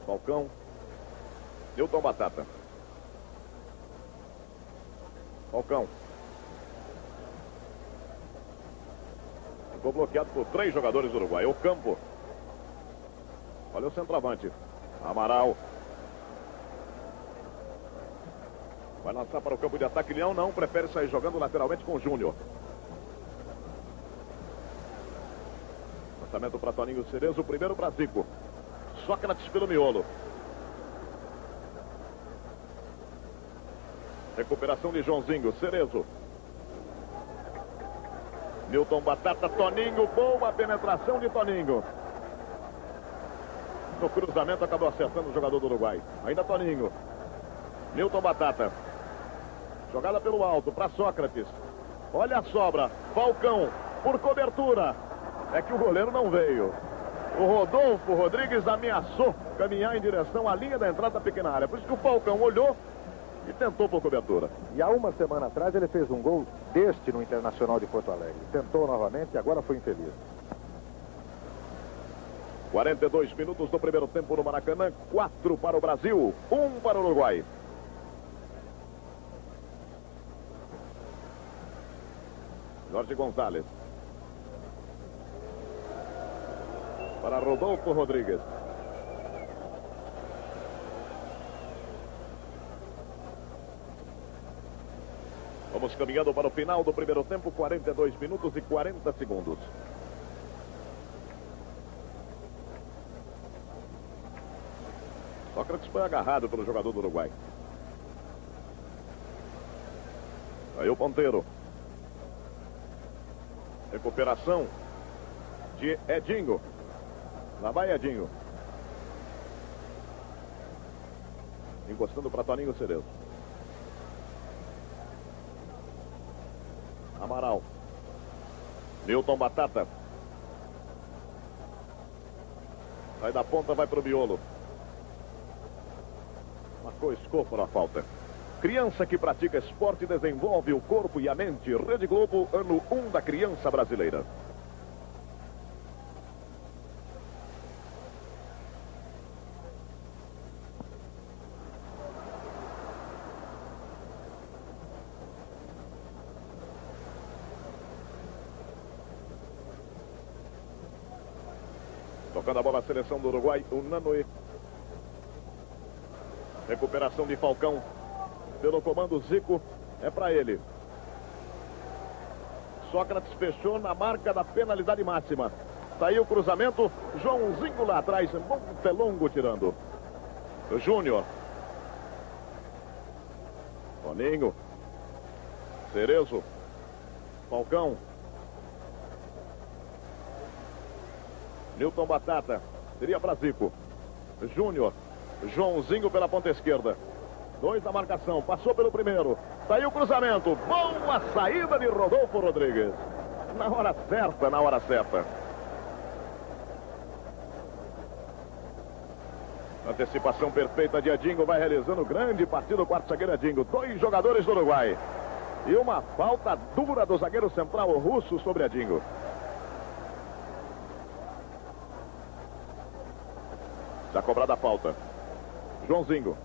Falcão. Newton Batata. Falcão. Ficou bloqueado por 3 jogadores do Uruguai. Ocampo. Olha o centroavante. Amaral. Vai lançar para o campo de ataque. Leão não, prefere sair jogando lateralmente com o Júnior. Lançamento para Toninho Cerezo, o primeiro para Zico. Sócrates pelo miolo. Recuperação de Joãozinho, Cerezo. Newton Batata, Toninho, boa penetração de Toninho. No cruzamento acabou acertando o jogador do Uruguai. Ainda Toninho. Newton Batata. Jogada pelo alto para Sócrates. Olha a sobra. Falcão por cobertura. É que o goleiro não veio. O Rodolfo Rodrigues ameaçou caminhar em direção à linha da entrada da pequena área. Por isso que o Falcão olhou e tentou por cobertura. E há uma semana atrás ele fez um gol deste no Internacional de Porto Alegre. Tentou novamente e agora foi infeliz. 42 minutos do primeiro tempo no Maracanã. 4 para o Brasil, 1 para o Uruguai. Jorge Gonçalves. Para Rodolfo Rodrigues. Vamos caminhando para o final do primeiro tempo. 42 minutos e 40 segundos. Sócrates foi agarrado pelo jogador do Uruguai. Aí o ponteiro. Recuperação de Edinho. Lá vai Edinho. Encostando para Toninho Cerezo. Amaral. Newton Batata. Sai da ponta, vai para o miolo. Marcou escopo na falta. Criança que pratica esporte desenvolve o corpo e a mente. Rede Globo, ano 1 da criança brasileira. Tocando a bola a seleção do Uruguai, o Nanoe. Recuperação de Falcão. Pelo comando Zico, é para ele. Sócrates fechou na marca da penalidade máxima. Saiu o cruzamento, Joãozinho lá atrás, Montelongo tirando. O Júnior. Toninho. Cerezo. Falcão. Newton Batata. Seria para Zico. Júnior. Joãozinho pela ponta esquerda. 2 da marcação. Passou pelo primeiro. Saiu o cruzamento. Boa saída de Rodolfo Rodrigues. Na hora certa, na hora certa. Antecipação perfeita de Edinho. Vai realizando grande partida o quarto zagueiro Edinho. 2 jogadores do Uruguai. E uma falta dura do zagueiro central, o russo, sobre Edinho. Já cobrada a falta. Joãozinho.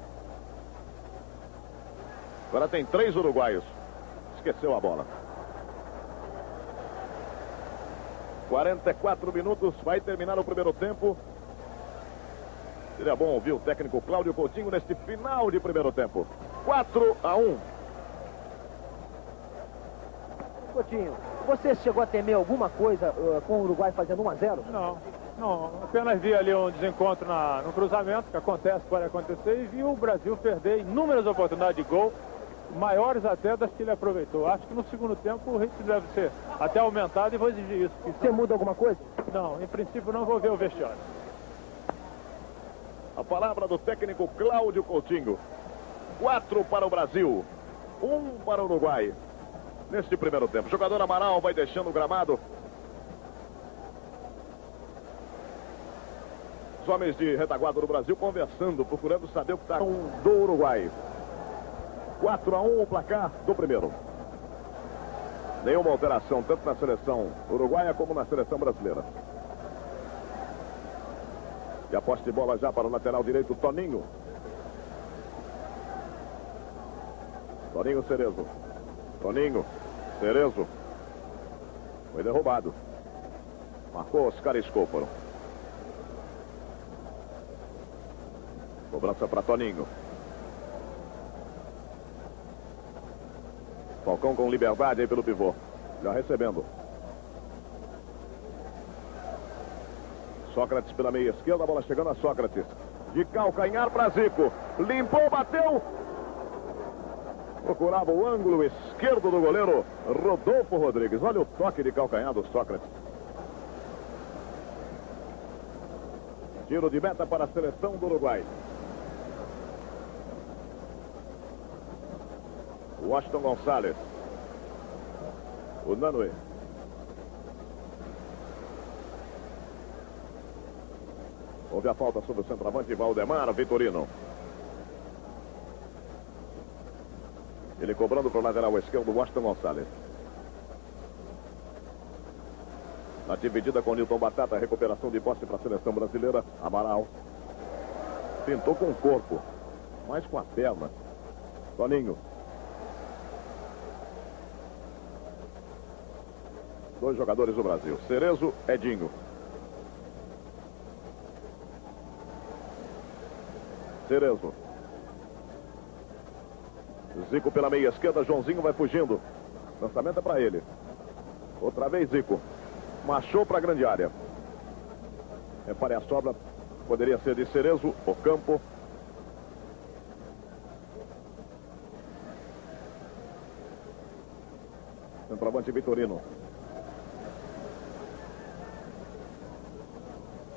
Agora tem 3 uruguaios. Esqueceu a bola. 44 minutos. Vai terminar o primeiro tempo. Seria bom ouvir o técnico Cláudio Coutinho neste final de primeiro tempo. 4-1. Coutinho, você chegou a temer alguma coisa com o Uruguai fazendo 1-0? Não, apenas vi ali um desencontro no cruzamento, que acontece, pode acontecer, e vi o Brasil perder inúmeras oportunidades de gol, maiores até das que ele aproveitou. Acho que no segundo tempo o ritmo deve ser até aumentado e vou exigir isso. Você muda alguma coisa? Não, em princípio não vou ver o vestiário. A palavra do técnico Cláudio Coutinho. 4 para o Brasil, 1 para o Uruguai. Neste primeiro tempo. Jogador Amaral vai deixando o gramado. Os homens de retaguarda do Brasil conversando, procurando saber o que está do Uruguai. 4-1 o placar do primeiro. Nenhuma alteração, tanto na seleção uruguaia como na seleção brasileira. E a posse de bola já para o lateral direito, Toninho. Toninho Cerezo. Toninho Cerezo. Foi derrubado. Marcou Oscar Escóparo. Cobrança para Toninho. Falcão com liberdade aí pelo pivô. Já recebendo. Sócrates pela meia esquerda. A bola chegando a Sócrates. De calcanhar para Zico. Limpou, bateu. Procurava o ângulo esquerdo do goleiro Rodolfo Rodrigues. Olha o toque de calcanhar do Sócrates. Tiro de meta para a seleção do Uruguai. Washington Gonçalves. O Nanoe. Houve a falta sobre o centroavante Valdemar Vitorino. Ele cobrando para o lateral esquerdo, Washington Gonçalves. Na dividida com Newton Batata, recuperação de posse para a seleção brasileira. Amaral. Pintou com o corpo, mais com a perna. Toninho. 2 jogadores do Brasil. Cerezo, Edinho. Cerezo. Zico pela meia esquerda, Joãozinho vai fugindo. Lançamento é para ele. Outra vez Zico. Machou para a grande área. Repare a sobra. Poderia ser de Cerezo, Ocampo. Centroavante Vitorino.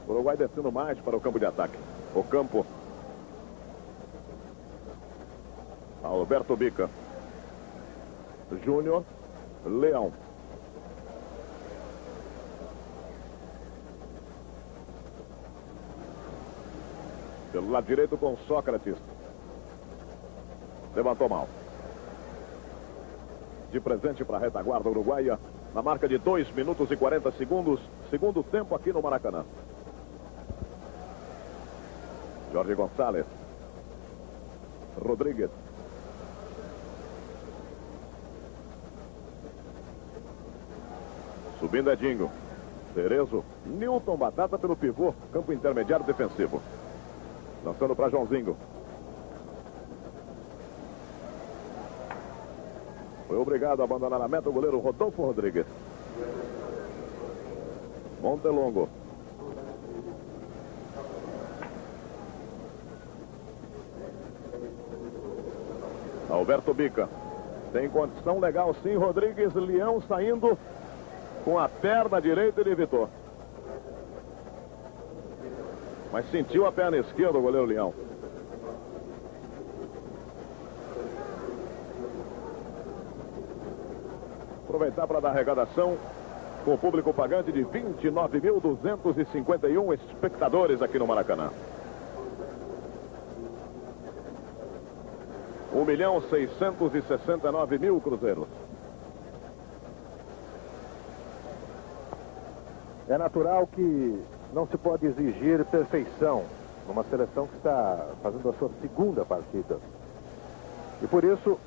O Uruguai descendo mais para o campo de ataque. Ocampo. Alberto Bica. Júnior. Leão. Pelo lado direito com Sócrates. Levantou mal. De presente para a retaguarda uruguaia, na marca de 2 minutos e 40 segundos, segundo tempo aqui no Maracanã. Jorge Gonçalves. Rodrigues. Subindo Edinho. Cerezo. Newton Batata pelo pivô, campo intermediário defensivo. Lançando para Joãozinho. Foi obrigado a abandonar a meta o goleiro Rodolfo Rodrigues. Montelongo. Alberto Bica. Tem condição legal sim, Rodrigues. Leão saindo com a perna direita, ele evitou. Mas sentiu a perna esquerda o goleiro Leão. Aproveitar para dar arrecadação com o público pagante de 29.251 espectadores aqui no Maracanã. 1.669.000 cruzeiros. É natural que não se pode exigir perfeição numa seleção que está fazendo a sua segunda partida. E por isso,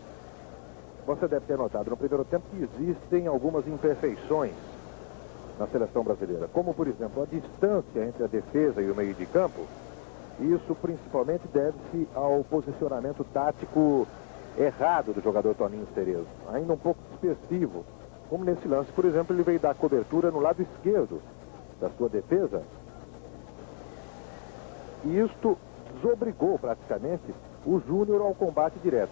você deve ter notado no primeiro tempo que existem algumas imperfeições na seleção brasileira. Como, por exemplo, a distância entre a defesa e o meio de campo. Isso principalmente deve-se ao posicionamento tático errado do jogador Toninho Cerezo. Ainda um pouco dispersivo. Como nesse lance, por exemplo, ele veio dar cobertura no lado esquerdo da sua defesa. E isto desobrigou praticamente o Júnior ao combate direto.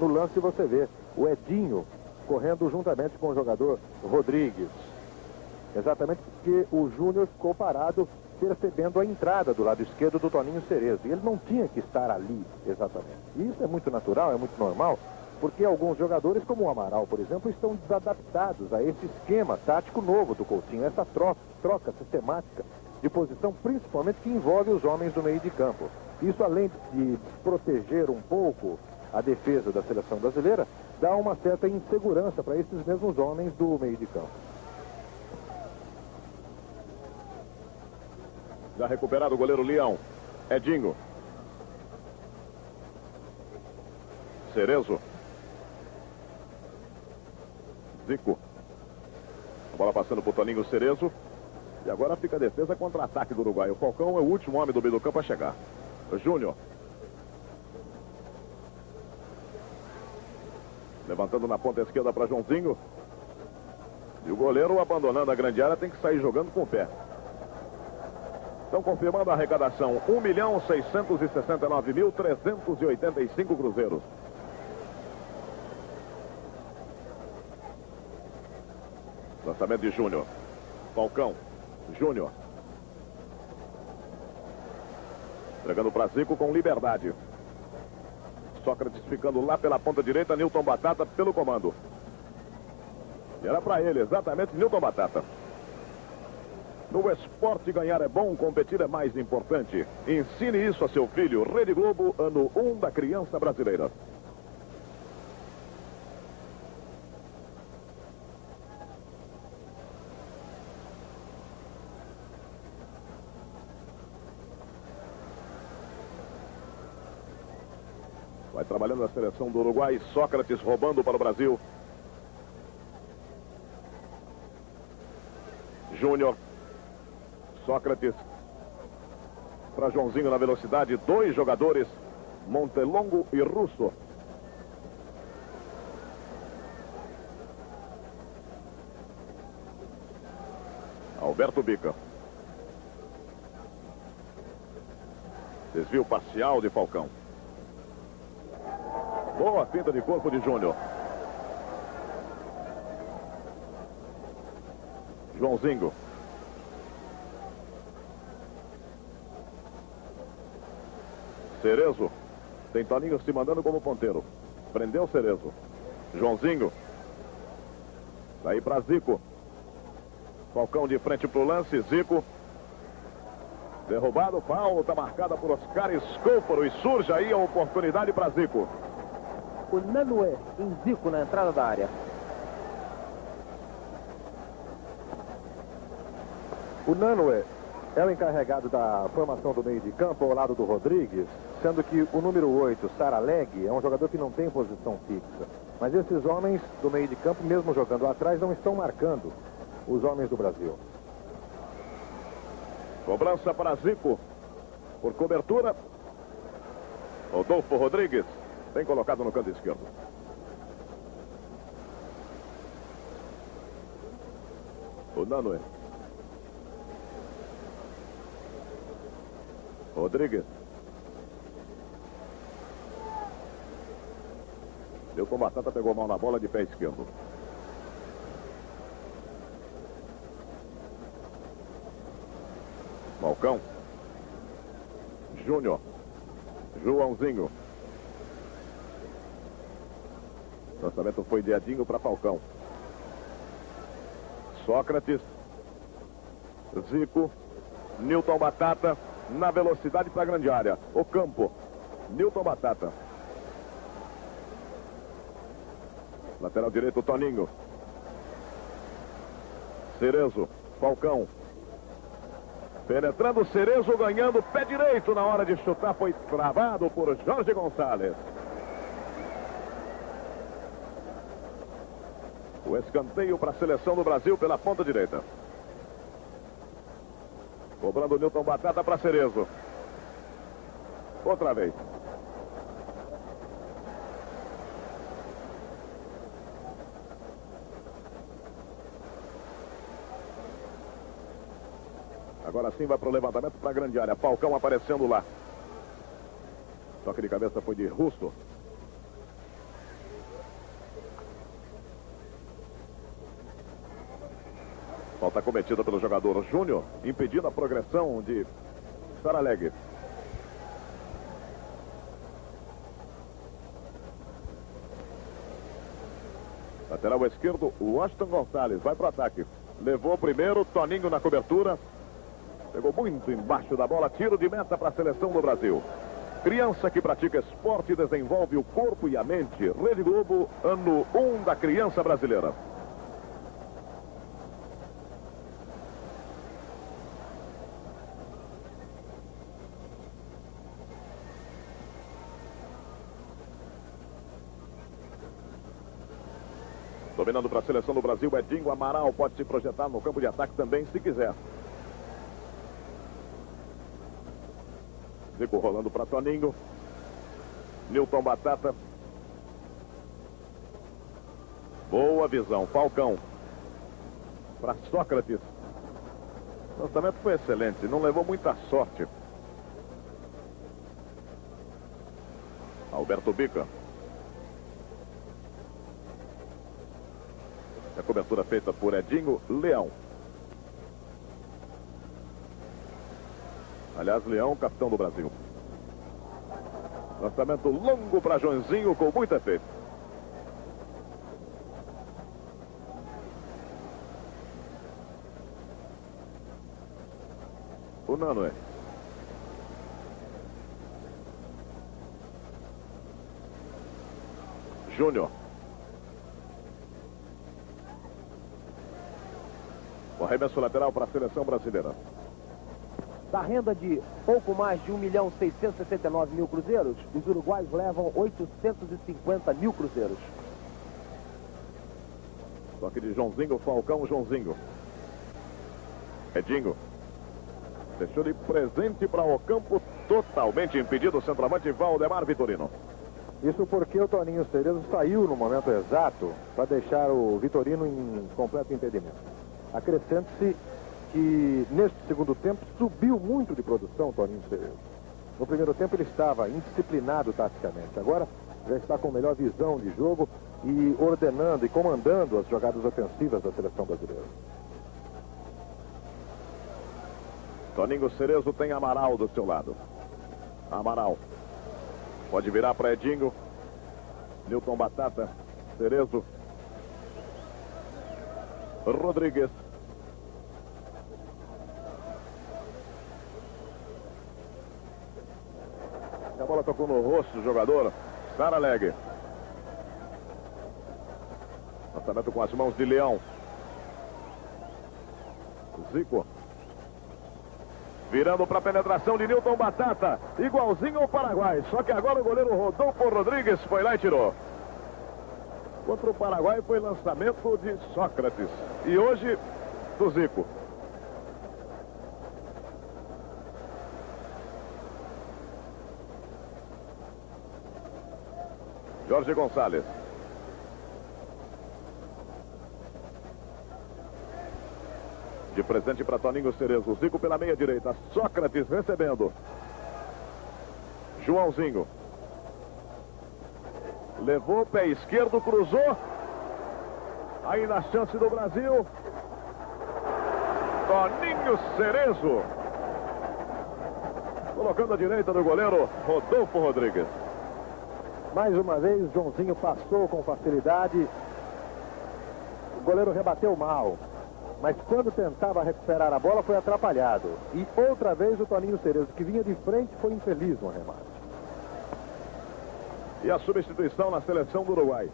No lance você vê o Edinho correndo juntamente com o jogador Rodrigues. Exatamente porque o Júnior ficou parado percebendo a entrada do lado esquerdo do Toninho Cerezo. E ele não tinha que estar ali, exatamente. E isso é muito natural, é muito normal, porque alguns jogadores, como o Amaral, por exemplo, estão desadaptados a esse esquema tático novo do Coutinho, essa troca sistemática de posição, principalmente que envolve os homens do meio de campo. Isso, além de proteger um pouco a defesa da seleção brasileira, dá uma certa insegurança para esses mesmos homens do meio de campo. Já recuperado o goleiro Leão. Edinho. Cerezo. Zico. A bola passando por Toninho Cerezo. E agora fica a defesa contra ataque do Uruguai. O Falcão é o último homem do meio do campo a chegar. O Júnior. Levantando na ponta esquerda para Joãozinho. E o goleiro, abandonando a grande área, tem que sair jogando com o pé. Estão confirmando a arrecadação. 1.669.385 cruzeiros. Lançamento de Júnior. Falcão. Júnior. Entregando para Zico com liberdade. Sócrates ficando lá pela ponta direita. Newton Batata pelo comando. E era para ele, exatamente, Newton Batata. No esporte, ganhar é bom, competir é mais importante. Ensine isso a seu filho. Rede Globo, ano 1 da criança brasileira. Vai trabalhando a seleção do Uruguai. Sócrates roubando para o Brasil. Júnior. Sócrates para Joãozinho na velocidade. 2 jogadores, Montelongo e Russo. Alberto Bica. Desvio parcial de Falcão. Boa finta de corpo de Júnior. Joãozinho. Cerezo. Tem Toninho se mandando como ponteiro. Prendeu Cerezo. Joãozinho. Daí para Zico. Falcão de frente para o lance. Zico. Derrubado. Falta marcada por Oscar Escóforo. E surge aí a oportunidade para Zico. o Nanue em Zico na entrada da área. O Nanue é o encarregado da formação do meio de campo ao lado do Rodrigues, sendo que o número 8, Saraleg, é um jogador que não tem posição fixa. Mas esses homens do meio de campo, mesmo jogando atrás, não estão marcando os homens do Brasil. Cobrança para Zico. Por cobertura. Rodolfo Rodrigues. Bem colocado no canto esquerdo. O Nanue. Rodrigues. Nilton Batata pegou a mão na bola de pé esquerdo. Falcão. Júnior. Joãozinho. O lançamento foi de Edinho para Falcão. Sócrates. Zico. Nilton Batata. Na velocidade para a grande área. O campo. Nilton Batata. Lateral direito, Toninho. Cerezo. Falcão. Penetrando Cerezo, ganhando pé direito na hora de chutar. Foi travado por Jorge Gonçalves. O escanteio para a seleção do Brasil pela ponta direita. Cobrando o Nilton Batata para Cerezo. Outra vez. Agora sim vai para o levantamento para a grande área. Falcão aparecendo lá. Toque de cabeça foi de Russo. Falta cometida pelo jogador Júnior, impedindo a progressão de Saraleg. Lateral esquerdo, Washington Gonçalves. Vai para o ataque. Levou o primeiro, Toninho na cobertura. Pegou muito embaixo da bola. Tiro de meta para a seleção do Brasil. Criança que pratica esporte e desenvolve o corpo e a mente. Rede Globo, ano 1 da criança brasileira. Dominando para a seleção do Brasil, Edinho. Amaral pode se projetar no campo de ataque também, se quiser. Zico rolando para Toninho. Nilton Batata. Boa visão. Falcão. Para Sócrates. O lançamento foi excelente. Não levou muita sorte. Alberto Bica. A cobertura feita por Edinho. Leão. Aliás, Leão, capitão do Brasil. Lançamento longo para Joãozinho com muito efeito. O Nanue. Júnior. O arremesso lateral para a seleção brasileira. Da renda de pouco mais de 1.669.000 cruzeiros, os uruguaios levam 850 mil cruzeiros. Toque de Joãozinho, Falcão, Joãozinho. Edinho. Deixou de presente para o campo, totalmente impedido o centroavante Valdemar Vitorino. Isso porque o Toninho Cerezo saiu no momento exato para deixar o Vitorino em completo impedimento. Acrescente-se que neste segundo tempo subiu muito de produção o Toninho Cerezo. No primeiro tempo ele estava indisciplinado taticamente. Agora já está com melhor visão de jogo e ordenando e comandando as jogadas ofensivas da seleção brasileira. Toninho Cerezo tem Amaral do seu lado. Amaral. Pode virar para Edinho. Nilton Batata. Cerezo. Rodrigues. A bola tocou no rosto do jogador. Saraleg. Cruzamento com as mãos de Leão. Zico. Virando para a penetração de Newton Batata. Igualzinho ao Paraguai. Só que agora o goleiro Rodolfo Rodrigues foi lá e tirou. Contra o Paraguai foi lançamento de Sócrates. E hoje, do Zico. Jorge Gonçalves. De presente para Toninho Cerezo. Zico pela meia direita. Sócrates recebendo. Joãozinho. Levou o pé esquerdo, cruzou. Aí na chance do Brasil. Toninho Cerezo. Colocando a direita do goleiro Rodolfo Rodrigues. Mais uma vez, Joãozinho passou com facilidade. O goleiro rebateu mal. Mas quando tentava recuperar a bola, foi atrapalhado. E outra vez o Toninho Cerezo, que vinha de frente, foi infeliz no remate. E a substituição na seleção do Uruguai.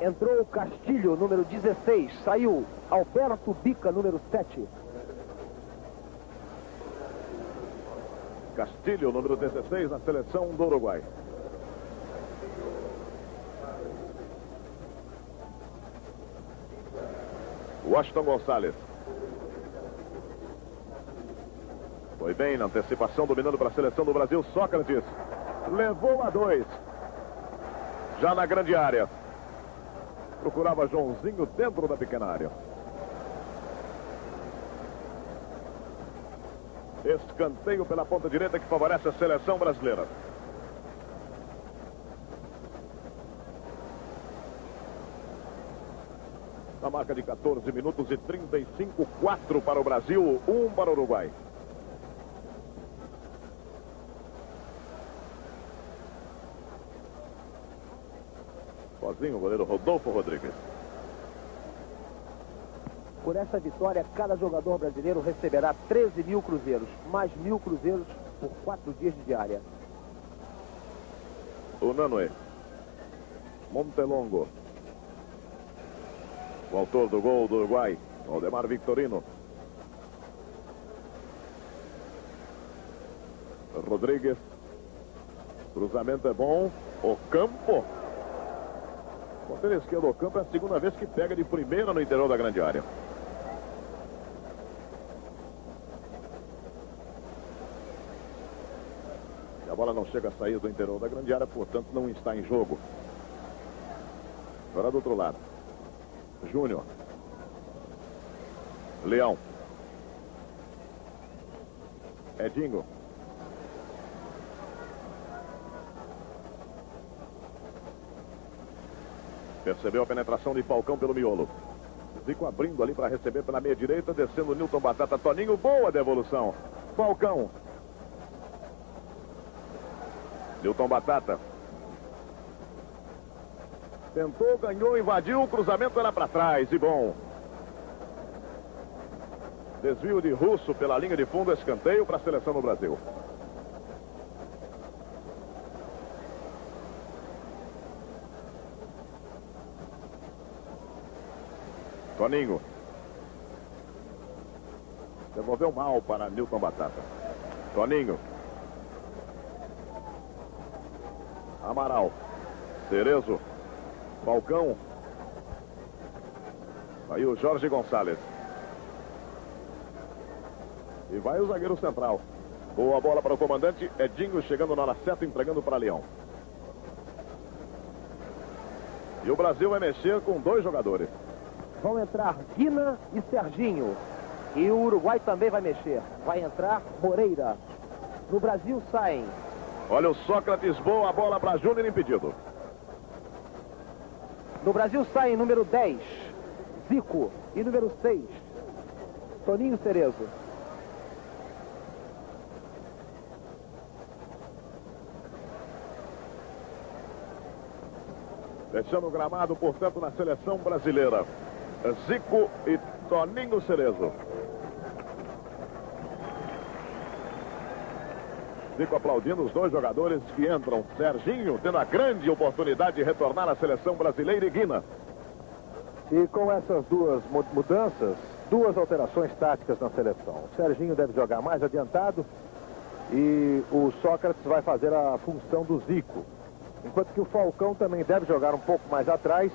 Entrou o Castilho, número 16. Saiu Alberto Bica, número 7. Castilho, número 16, na seleção do Uruguai. Washington Gonçalves. Foi bem na antecipação, dominando para a seleção do Brasil. Sócrates levou a 2. Já na grande área. Procurava Joãozinho dentro da pequena área. Escanteio pela ponta direita que favorece a seleção brasileira. Na marca de 14 minutos e 35, 4 para o Brasil, 1 para o Uruguai. Sozinho o goleiro Rodolfo Rodrigues. Por essa vitória, cada jogador brasileiro receberá 13 mil cruzeiros. Mais 1.000 cruzeiros por 4 dias de diária. O Nanoe. Montelongo. O autor do gol do Uruguai, Aldemar Victorino. Rodrigues. Cruzamento é bom. Ocampo. Ponteiro esquerdo, Ocampo é a segunda vez que pega de primeira no interior da grande área. E a bola não chega a sair do interior da grande área, portanto não está em jogo. Agora do outro lado. Júnior. Leão. Edinho. Percebeu a penetração de Falcão pelo miolo. Zico abrindo ali para receber pela meia direita, descendo Newton Batata. Toninho, boa devolução. Falcão. Newton Batata. Tentou, ganhou, invadiu, o cruzamento era para trás, e bom. Desvio de Russo pela linha de fundo, escanteio para a seleção do Brasil. Toninho. Devolveu mal para Newton Batata. Toninho. Amaral. Cerezo. Falcão. Aí o Jorge Gonçalves. E vai o zagueiro central. Boa bola para o comandante. Edinho chegando na hora certa, entregando para Leão. E o Brasil vai mexer com 2 jogadores. Vão entrar Guina e Serginho. E o Uruguai também vai mexer. Vai entrar Moreira. No Brasil saem. Olha o Sócrates, boa bola para Júnior, impedido. No Brasil saem número 10, Zico. E número 6, Toninho Cerezo. Fechando o gramado, portanto, na seleção brasileira. Zico e Toninho Cerezo. Zico aplaudindo os 2 jogadores que entram. Serginho tendo a grande oportunidade de retornar à seleção brasileira, e Guina. E com essas duas mudanças, duas alterações táticas na seleção. O Serginho deve jogar mais adiantado e o Sócrates vai fazer a função do Zico. Enquanto que o Falcão também deve jogar um pouco mais atrás,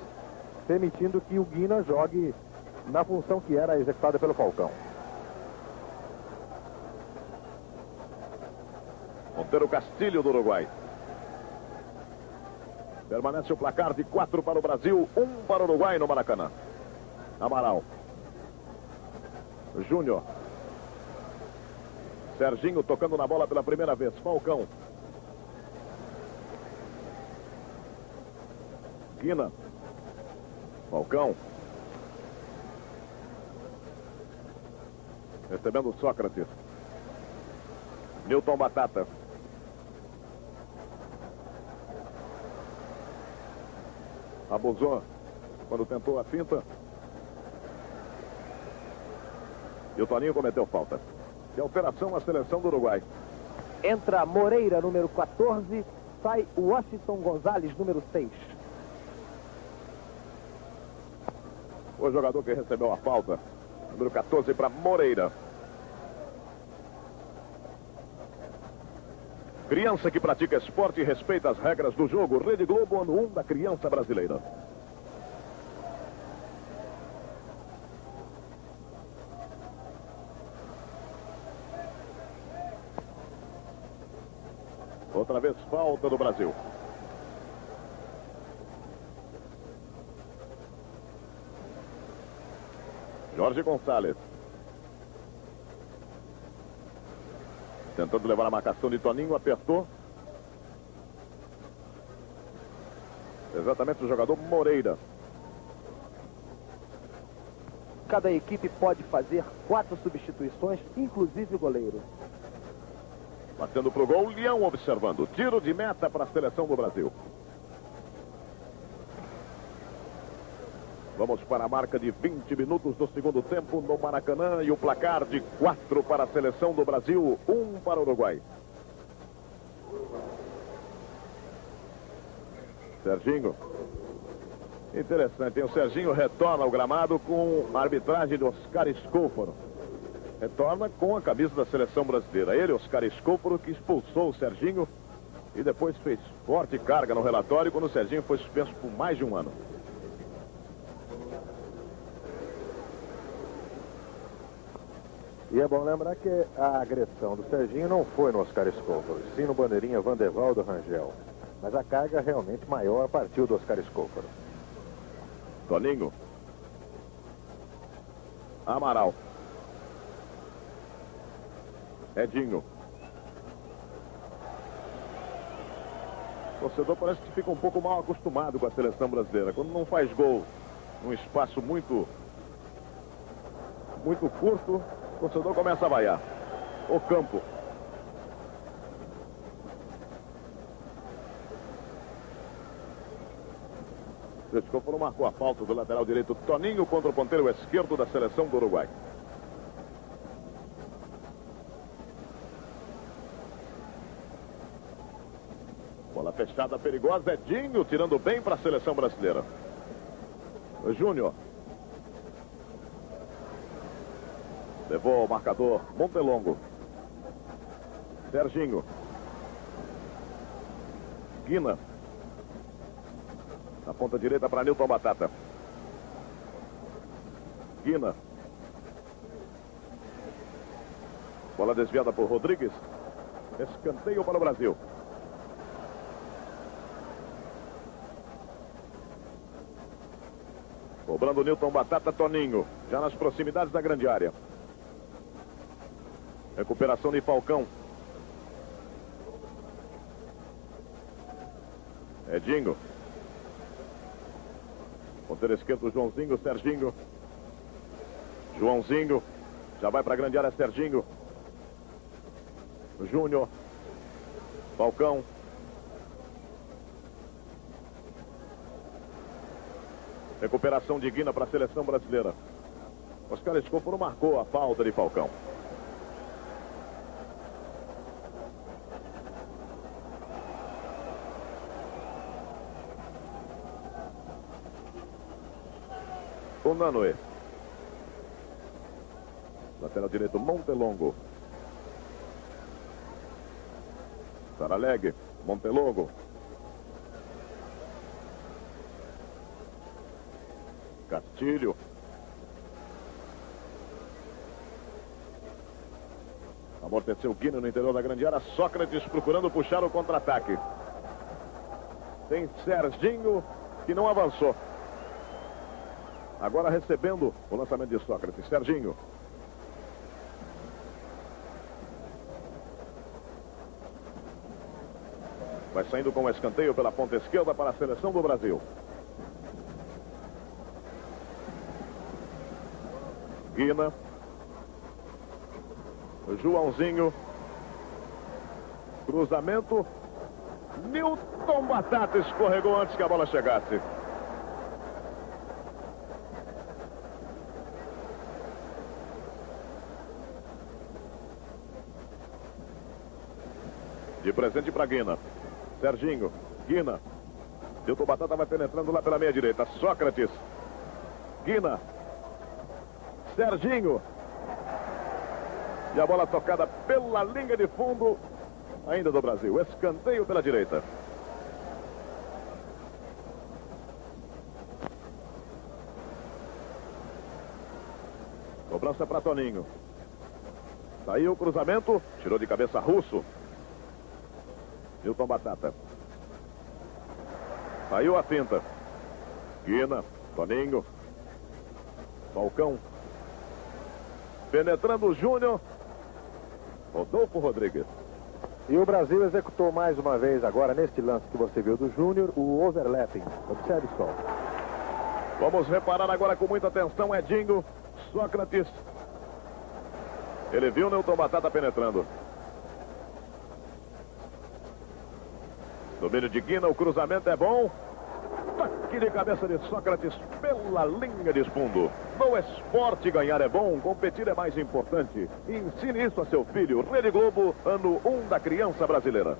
permitindo que o Guina jogue na função que era executada pelo Falcão. Monteiro Castilho do Uruguai. Permanece o placar de 4 para o Brasil, 1 para o Uruguai no Maracanã. Amaral. Júnior. Serginho tocando na bola pela primeira vez. Falcão. Guina. Falcão. Recebendo o Sócrates. Newton Batata. Abusou quando tentou a finta. E o Toninho cometeu falta. De alteração na seleção do Uruguai. Entra Moreira, número 14. Sai Washington Gonzalez, número 6. O jogador que recebeu a falta, número 14 para Moreira. Criança que pratica esporte e respeita as regras do jogo. Rede Globo, ano 1 da criança brasileira. Outra vez falta do Brasil. Jorge Gonçalves. Tentando levar a marcação de Toninho, apertou. Exatamente o jogador Moreira. Cada equipe pode fazer 4 substituições, inclusive o goleiro. Batendo pro gol, Leão observando. Tiro de meta para a seleção do Brasil. Vamos para a marca de 20 minutos do segundo tempo no Maracanã e o placar de 4 para a seleção do Brasil, 1 para o Uruguai. Serginho. Interessante, hein? O Serginho retorna ao gramado com a arbitragem de Oscar Escóforo. Retorna com a camisa da seleção brasileira. Ele, Oscar Escóforo, que expulsou o Serginho e depois fez forte carga no relatório quando o Serginho foi suspenso por mais de um ano. E é bom lembrar que a agressão do Serginho não foi no Oscar Escóforo, sim no bandeirinha Vandevaldo Rangel. Mas a carga realmente maior partiu do Oscar Escóforo. Toninho. Amaral. Edinho. O torcedor parece que fica um pouco mal acostumado com a seleção brasileira. Quando não faz gol num espaço muito curto, o torcedor começa a vaiar. O campo. O Escóforo marcou a falta do lateral direito Toninho contra o ponteiro esquerdo da seleção do Uruguai. Bola fechada, perigosa. Edinho tirando bem para a seleção brasileira. O Júnior. Levou o marcador Montelongo. Serginho. Guina. Na ponta direita para Newton Batata. Guina. Bola desviada por Rodrigues. Escanteio para o Brasil. Cobrando Newton Batata, Toninho. Já nas proximidades da grande área. Recuperação de Falcão. Edinho. Ponteiro esquerdo, Joãozinho, Serginho. Joãozinho. Já vai para a grande área, Serginho. Júnior. Falcão. Recuperação de Guina para a seleção brasileira. Oscar Escóforo marcou a falta de Falcão. o Nanoe. Lateral direito, Montelongo. Saraleg, Montelongo. Castilho. Amorteceu o Guina no interior da grande área. Sócrates procurando puxar o contra-ataque. Tem Serginho que não avançou. Agora recebendo o lançamento de Sócrates. Serginho. Vai saindo com o escanteio pela ponta esquerda para a seleção do Brasil. Guina. O Joãozinho. Cruzamento. Nilton Batata escorregou antes que a bola chegasse. De presente para Guina. Serginho. Guina. Nilton Batata vai penetrando lá pela meia direita. Sócrates. Guina. Serginho. E a bola tocada pela linha de fundo, ainda do Brasil. Escanteio pela direita. Cobrança para Toninho. Saiu o cruzamento, tirou de cabeça Russo. Nilton Batata. Saiu a finta. Guina, Toninho. Falcão. Penetrando o Júnior. Rodolfo Rodrigues. E o Brasil executou mais uma vez agora, neste lance que você viu do Júnior, o overlapping. Observe só. Vamos reparar agora com muita atenção, Edinho. Sócrates. Ele viu o Nilton Batata penetrando. Domínio de Guina, o cruzamento é bom. Toque de cabeça de Sócrates pela linha de fundo. No esporte, ganhar é bom, competir é mais importante. Ensine isso a seu filho. Rede Globo, ano 1 da criança brasileira.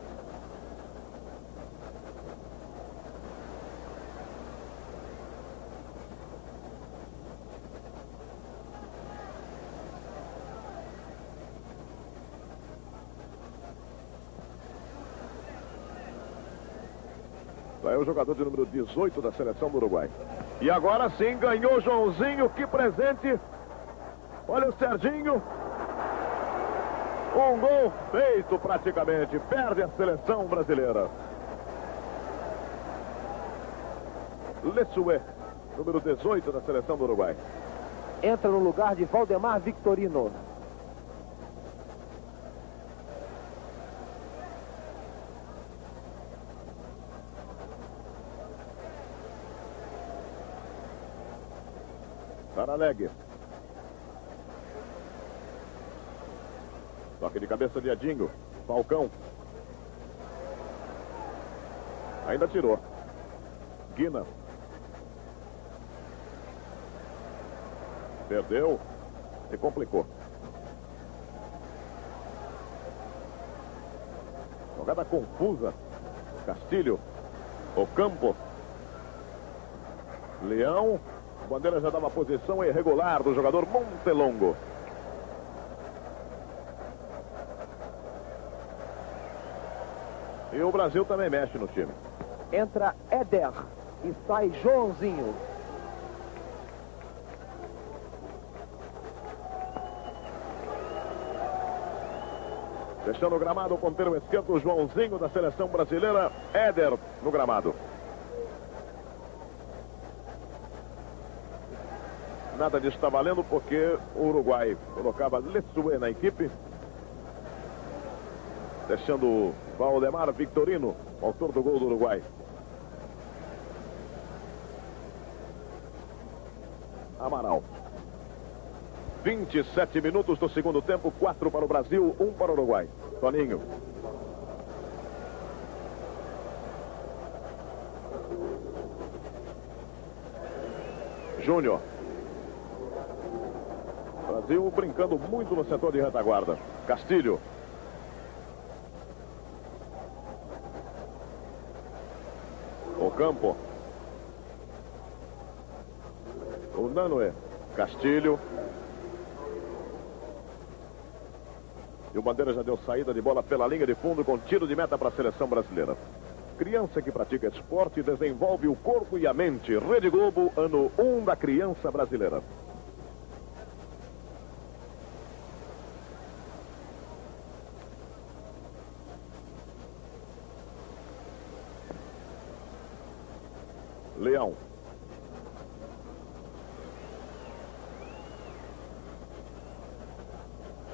É o jogador de número 18 da seleção do Uruguai. E agora sim ganhou Joãozinho, que presente. Olha o Serginho. Um gol feito praticamente. Perde a seleção brasileira. Lessué, número 18 da seleção do Uruguai. Entra no lugar de Valdemar Victorino. Saraleg. Toque de cabeça de Edinho. Falcão. Ainda tirou. Guina. Perdeu. Se complicou. Jogada confusa. Castilho. Ocampo. Leão. A bandeira já dava posição irregular do jogador Montelongo. E o Brasil também mexe no time. Entra Éder e sai Joãozinho. Deixando o gramado, o ponteiro esquerdo, Joãozinho da seleção brasileira. Éder no gramado. Nada disso está valendo porque o Uruguai colocava Lessué na equipe. Deixando o Valdemar Victorino, autor do gol do Uruguai. Amaral. 27 minutos do segundo tempo, 4 para o Brasil, 1 para o Uruguai. Toninho. Júnior. Brasil brincando muito no setor de retaguarda. Castilho. Ocampo. O Nanoe. Castilho. E o Bandeira já deu saída de bola pela linha de fundo com tiro de meta para a seleção brasileira. Criança que pratica esporte desenvolve o corpo e a mente. Rede Globo, ano 1 da criança brasileira. Leão.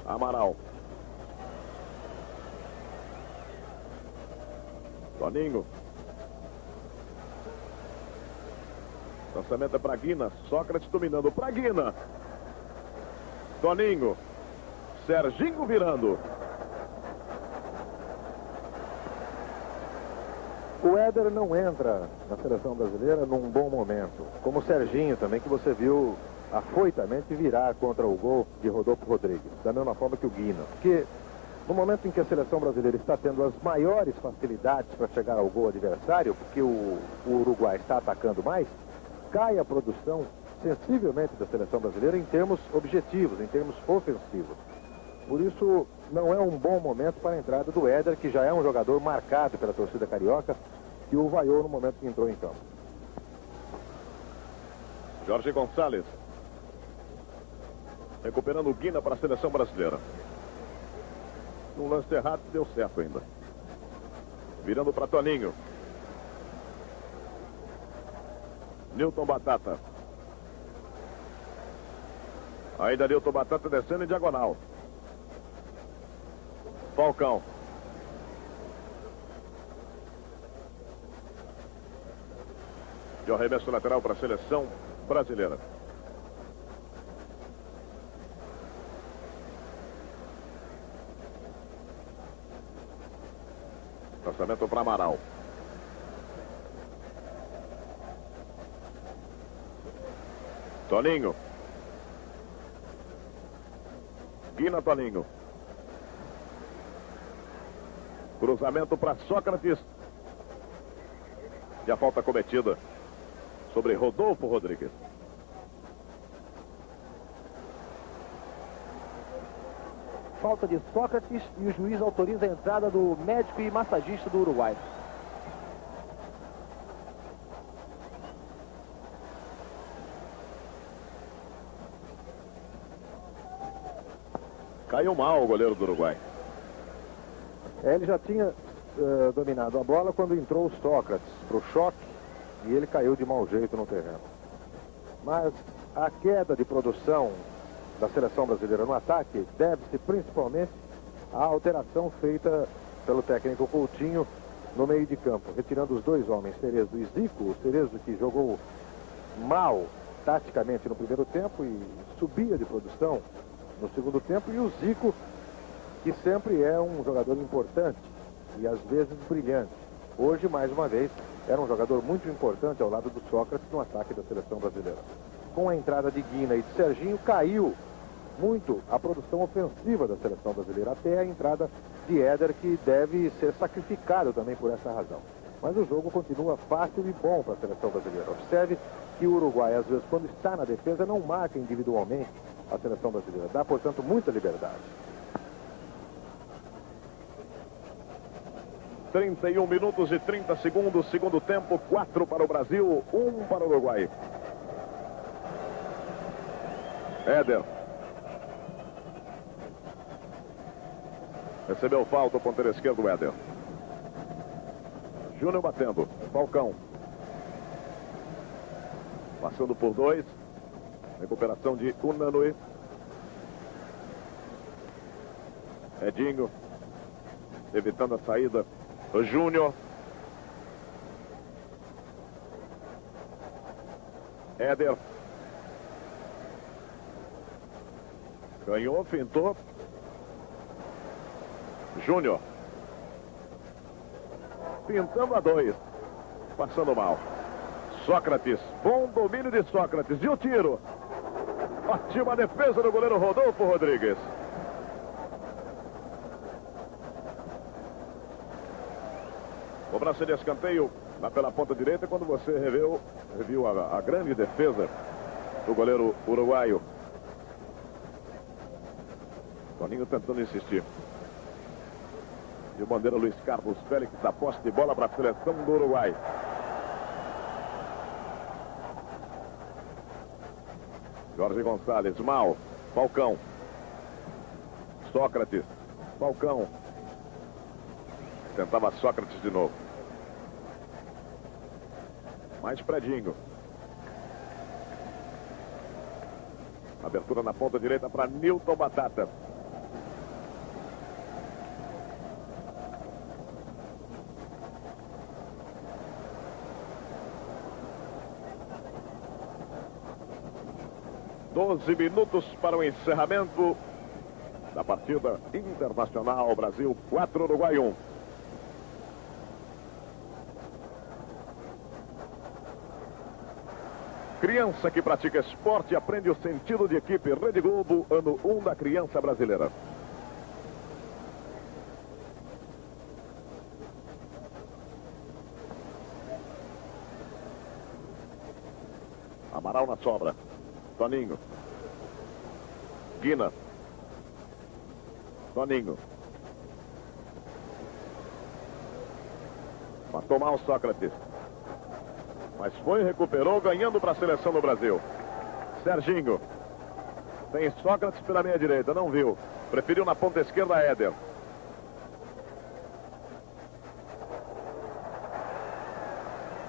Amaral. Toninho. Lançamento é para Guina. Sócrates dominando para Guina. Toninho. Serginho virando. O Éder não entra na seleção brasileira num bom momento. Como o Serginho também, que você viu afoitamente virar contra o gol de Rodolfo Rodrigues. Da mesma forma que o Guina. Porque no momento em que a seleção brasileira está tendo as maiores facilidades para chegar ao gol adversário, porque o Uruguai está atacando mais, cai a produção sensivelmente da seleção brasileira em termos objetivos, em termos ofensivos. Por isso, não é um bom momento para a entrada do Éder, que já é um jogador marcado pela torcida carioca, que o vaiou no momento que entrou em campo. Jorge Gonçalves. Recuperando o Guina para a seleção brasileira. Um lance errado, deu certo ainda. Virando para Toninho. Newton Batata. Ainda Newton Batata descendo em diagonal. Falcão. E o arremesso lateral para a seleção brasileira. Lançamento para Amaral. Toninho. Guina, Toninho. Cruzamento para Sócrates. E a falta cometida sobre Rodolfo Rodrigues. Falta de Sócrates e o juiz autoriza a entrada do médico e massagista do Uruguai. Caiu mal o goleiro do Uruguai. Ele já tinha dominado a bola quando entrou o Sócrates para o choque e ele caiu de mau jeito no terreno. Mas a queda de produção da seleção brasileira no ataque deve-se principalmente à alteração feita pelo técnico Coutinho no meio de campo, retirando os dois homens, Cerezo e Zico. O Cerezo, que jogou mal taticamente no primeiro tempo e subia de produção no segundo tempo, e o Zico, que sempre é um jogador importante e às vezes brilhante. Hoje, mais uma vez, era um jogador muito importante ao lado do Sócrates no ataque da seleção brasileira. Com a entrada de Guina e de Serginho, caiu muito a produção ofensiva da seleção brasileira, até a entrada de Éder, que deve ser sacrificado também por essa razão. Mas o jogo continua fácil e bom para a seleção brasileira. Observe que o Uruguai, às vezes, quando está na defesa, não marca individualmente a seleção brasileira. Dá, portanto, muita liberdade. 31 minutos e 30 segundos, segundo tempo, 4 para o Brasil, 1 para o Uruguai. Éder. Recebeu falta o ponteiro esquerdo, Éder. Júnior batendo. Falcão. Passando por dois. Recuperação de Unanue. Edinho. Evitando a saída. O Júnior. Éder. Ganhou, fintou. Júnior. Pintando a dois. Passando mal. Sócrates. Bom domínio de Sócrates. E o tiro. Ótima defesa do goleiro Rodolfo Rodrigues. Cobrança de escanteio lá pela ponta direita, quando você reviu a grande defesa do goleiro uruguaio. Toninho tentando insistir. De bandeira, Luiz Carlos Félix, a posse de bola para a seleção do Uruguai. Jorge Gonçalves, mal. Falcão. Sócrates. Falcão. Tentava Sócrates de novo. Mais Predinho. Abertura na ponta direita para Nilton Batata. Doze minutos para o encerramento da partida internacional. Brasil 4, Uruguai 1. Criança que pratica esporte aprende o sentido de equipe. Rede Globo, ano 1 da criança brasileira. Amaral na sobra. Toninho. Guina. Toninho. Matou mal Sócrates. Mas foi e recuperou, ganhando para a seleção do Brasil. Serginho. Tem Sócrates pela meia direita, não viu. Preferiu na ponta esquerda Éder.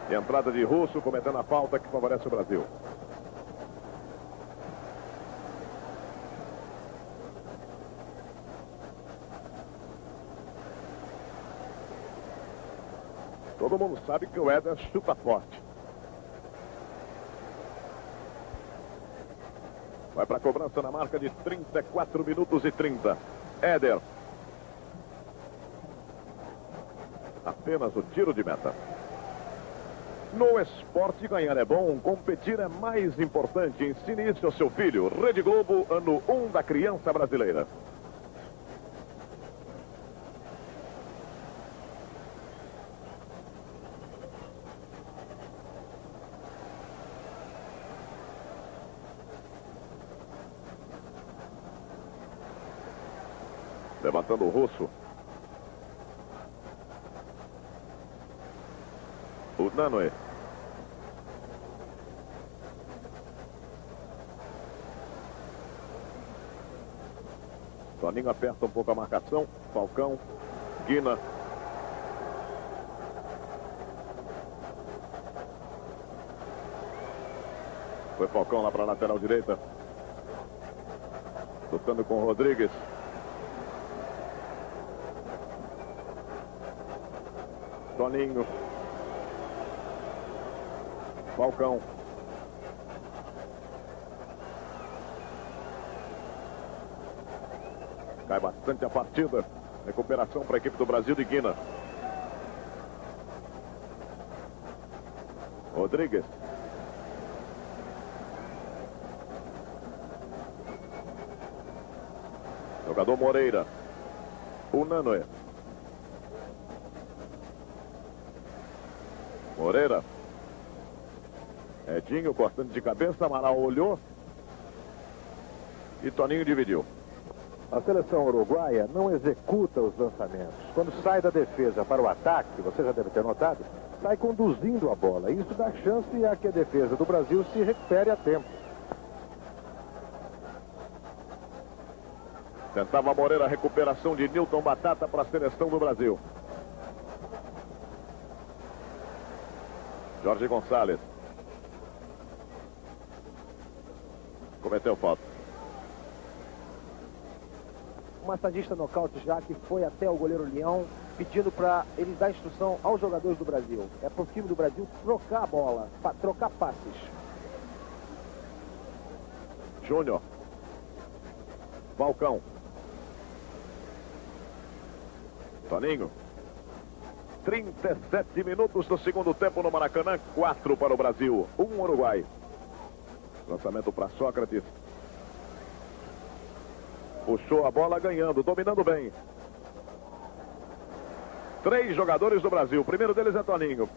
E entrada de Russo, cometendo a falta que favorece o Brasil. Todo mundo sabe que o Éder chuta forte. Vai para a cobrança na marca de 34 minutos e 30. Éder. Apenas o tiro de meta. No esporte, ganhar é bom, competir é mais importante. Ensine isso ao seu filho. Rede Globo, ano 1 da criança brasileira. Levantando o Russo. O Nanoe. Toninho aperta um pouco a marcação. Falcão. Guina. Foi Falcão lá para a lateral direita. Lutando com o Rodrigues. Toninho. Falcão. Cai bastante a partida. Recuperação para a equipe do Brasil de Guina. Rodrigues. Jogador Moreira. O Nanoe. Moreira. Edinho cortando de cabeça. Amaral olhou. E Toninho dividiu. A seleção uruguaia não executa os lançamentos. Quando sai da defesa para o ataque, você já deve ter notado, sai conduzindo a bola. Isso dá chance a que a defesa do Brasil se recupere a tempo. Tentava Moreira a recuperação de Nilton Batata para a seleção do Brasil. Jorge Gonçalves. Cometeu falta. O massagista nocaute já que foi até o goleiro Leão pedindo para ele dar instrução aos jogadores do Brasil. É pro time do Brasil trocar a bola, trocar passes. Júnior. Falcão. Toninho. 37 minutos do segundo tempo no Maracanã. 4 para o Brasil, 1 Uruguai. Lançamento para Sócrates. Puxou a bola ganhando, dominando bem. 3 jogadores do Brasil. O primeiro deles é Toninho.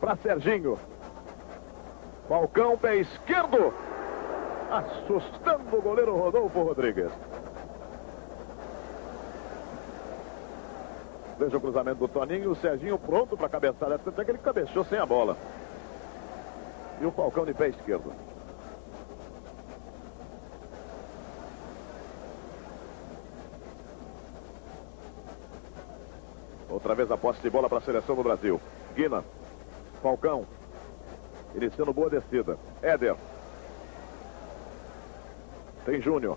Para Serginho. Falcão, pé esquerdo. assustando o goleiro Rodolfo Rodrigues. Veja o cruzamento do Toninho, o Serginho pronto para cabeçada, até que ele cabeceou sem a bola. E o Falcão de pé esquerdo. Outra vez a posse de bola para a seleção do Brasil. Guina, Falcão, iniciando boa descida. Éder. Tem Júnior.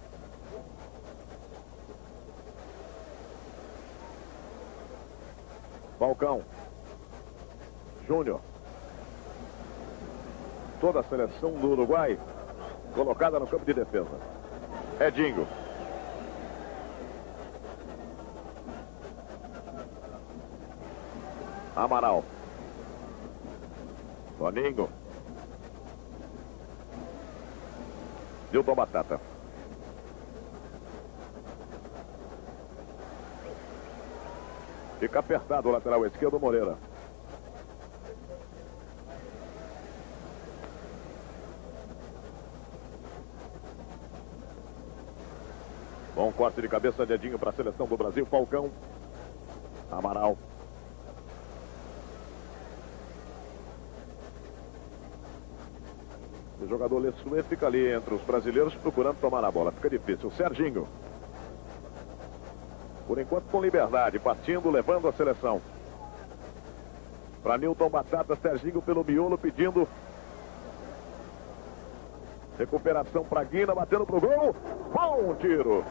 Falcão. Júnior. Toda a seleção do Uruguai colocada no campo de defesa. Edinho. Amaral. Toninho. Nilton Batata. Fica apertado o lateral esquerdo, Moreira. Bom corte de cabeça de Edinho para a seleção do Brasil. Falcão. Amaral. O jogador Lessuet fica ali entre os brasileiros procurando tomar a bola. Fica difícil. Serginho. Por enquanto com liberdade. Partindo, levando a seleção. Para Nilton Batata. Serginho pelo miolo pedindo. Recuperação para Guina. Batendo pro gol. Bom tiro.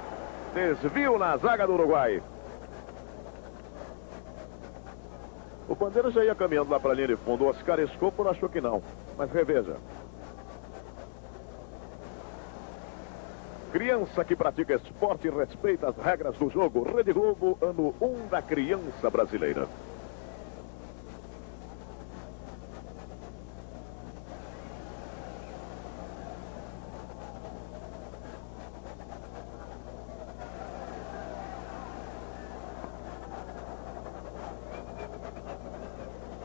Desvio na zaga do Uruguai. O Bandeira já ia caminhando lá para a linha de fundo. O Oscar Escopo achou que não. Mas reveja. Criança que pratica esporte e respeita as regras do jogo. Rede Globo, ano 1 da criança brasileira.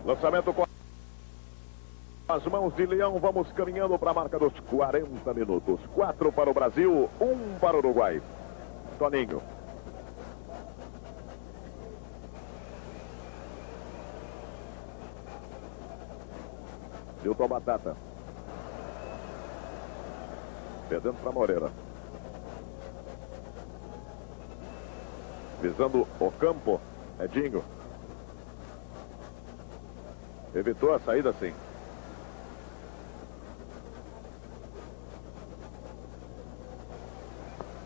Lançamento com as mãos de Leão. Vamos caminhando para a marca dos 40 minutos. 4 para o Brasil, 1 para o Uruguai. Toninho. Nilton Batata. Perdendo para Moreira. Visando o campo. Edinho. Evitou a saída sim.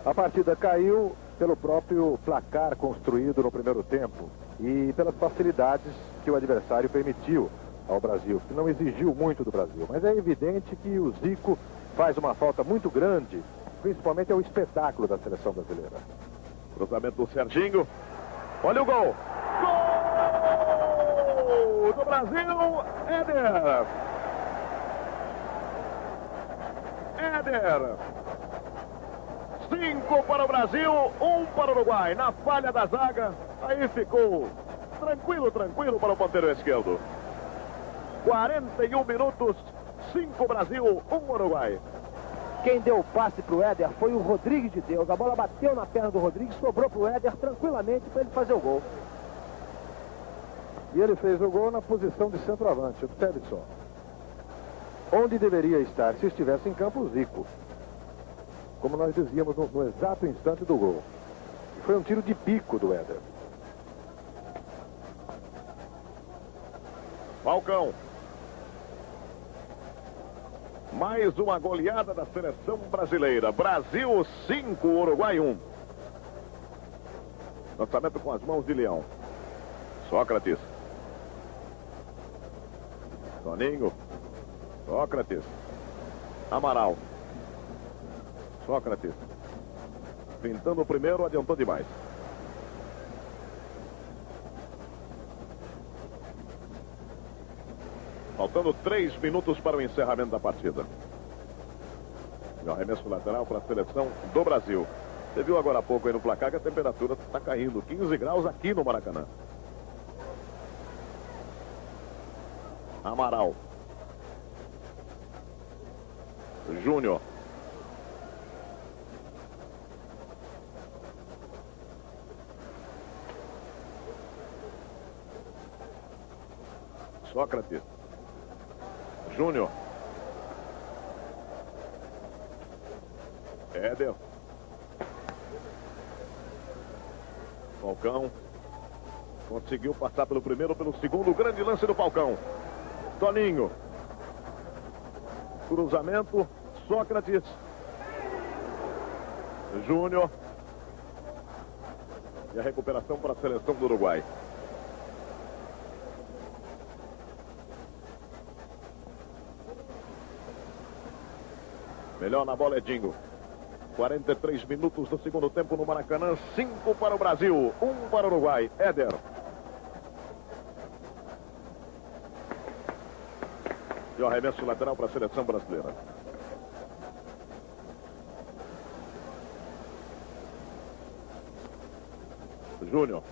A partida caiu pelo próprio placar construído no primeiro tempo e pelas facilidades que o adversário permitiu ao Brasil, que não exigiu muito do Brasil. Mas é evidente que o Zico faz uma falta muito grande, principalmente ao espetáculo da seleção brasileira. Cruzamento do Serginho. Olha o gol. Gol do Brasil, Éder. Éder. 5 para o Brasil, 1 para o Uruguai. Na falha da zaga, aí ficou tranquilo para o ponteiro esquerdo. 41 minutos, 5 Brasil, 1 Uruguai. Quem deu o passe para o Éder foi o Rodrigues de Deus. A bola bateu na perna do Rodrigues, sobrou para o Éder tranquilamente para ele fazer o gol. E ele fez o gol na posição de centroavante, observe só. Onde deveria estar se estivesse em campo o Zico. Como nós dizíamos no exato instante do gol. Foi um tiro de bico do Éder. Falcão. Mais uma goleada da seleção brasileira. Brasil 5, Uruguai 1. Lançamento com as mãos de Leão. Sócrates. Toninho. Sócrates. Amaral. Sócrates. Pintando o primeiro, adiantou demais. Faltando 3 minutos para o encerramento da partida. E o arremesso lateral para a seleção do Brasil. Você viu agora há pouco aí no placar que a temperatura está caindo. 15 graus aqui no Maracanã. Amaral. Júnior. Sócrates. Júnior. Éder. Falcão. Conseguiu passar pelo primeiro, pelo segundo. Grande lance do Falcão. Toninho. Cruzamento. Sócrates. Júnior. E a recuperação para a seleção do Uruguai. Melhor na bola é Dingo. 43 minutos do segundo tempo no Maracanã. 5 para o Brasil, 1 para o Uruguai. Éder. E o arremesso lateral para a seleção brasileira. Júnior.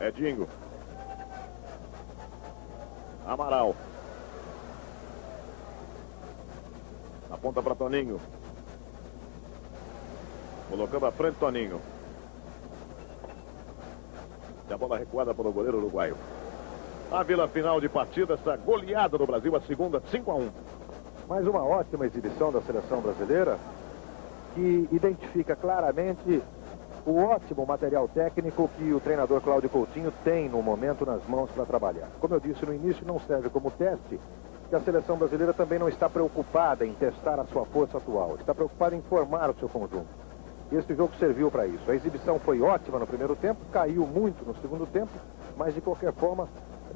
Edinho. Amaral. Aponta para Toninho. Colocando à frente Toninho. E a bola recuada para o goleiro uruguaio. A vila final de partida, essa goleada do Brasil, a segunda, 5-1. Mais uma ótima exibição da seleção brasileira, que identifica claramente o ótimo material técnico que o treinador Cláudio Coutinho tem no momento nas mãos para trabalhar. Como eu disse no início, não serve como teste, que a seleção brasileira também não está preocupada em testar a sua força atual, está preocupada em formar o seu conjunto. E esse jogo serviu para isso. A exibição foi ótima no primeiro tempo, caiu muito no segundo tempo, mas de qualquer forma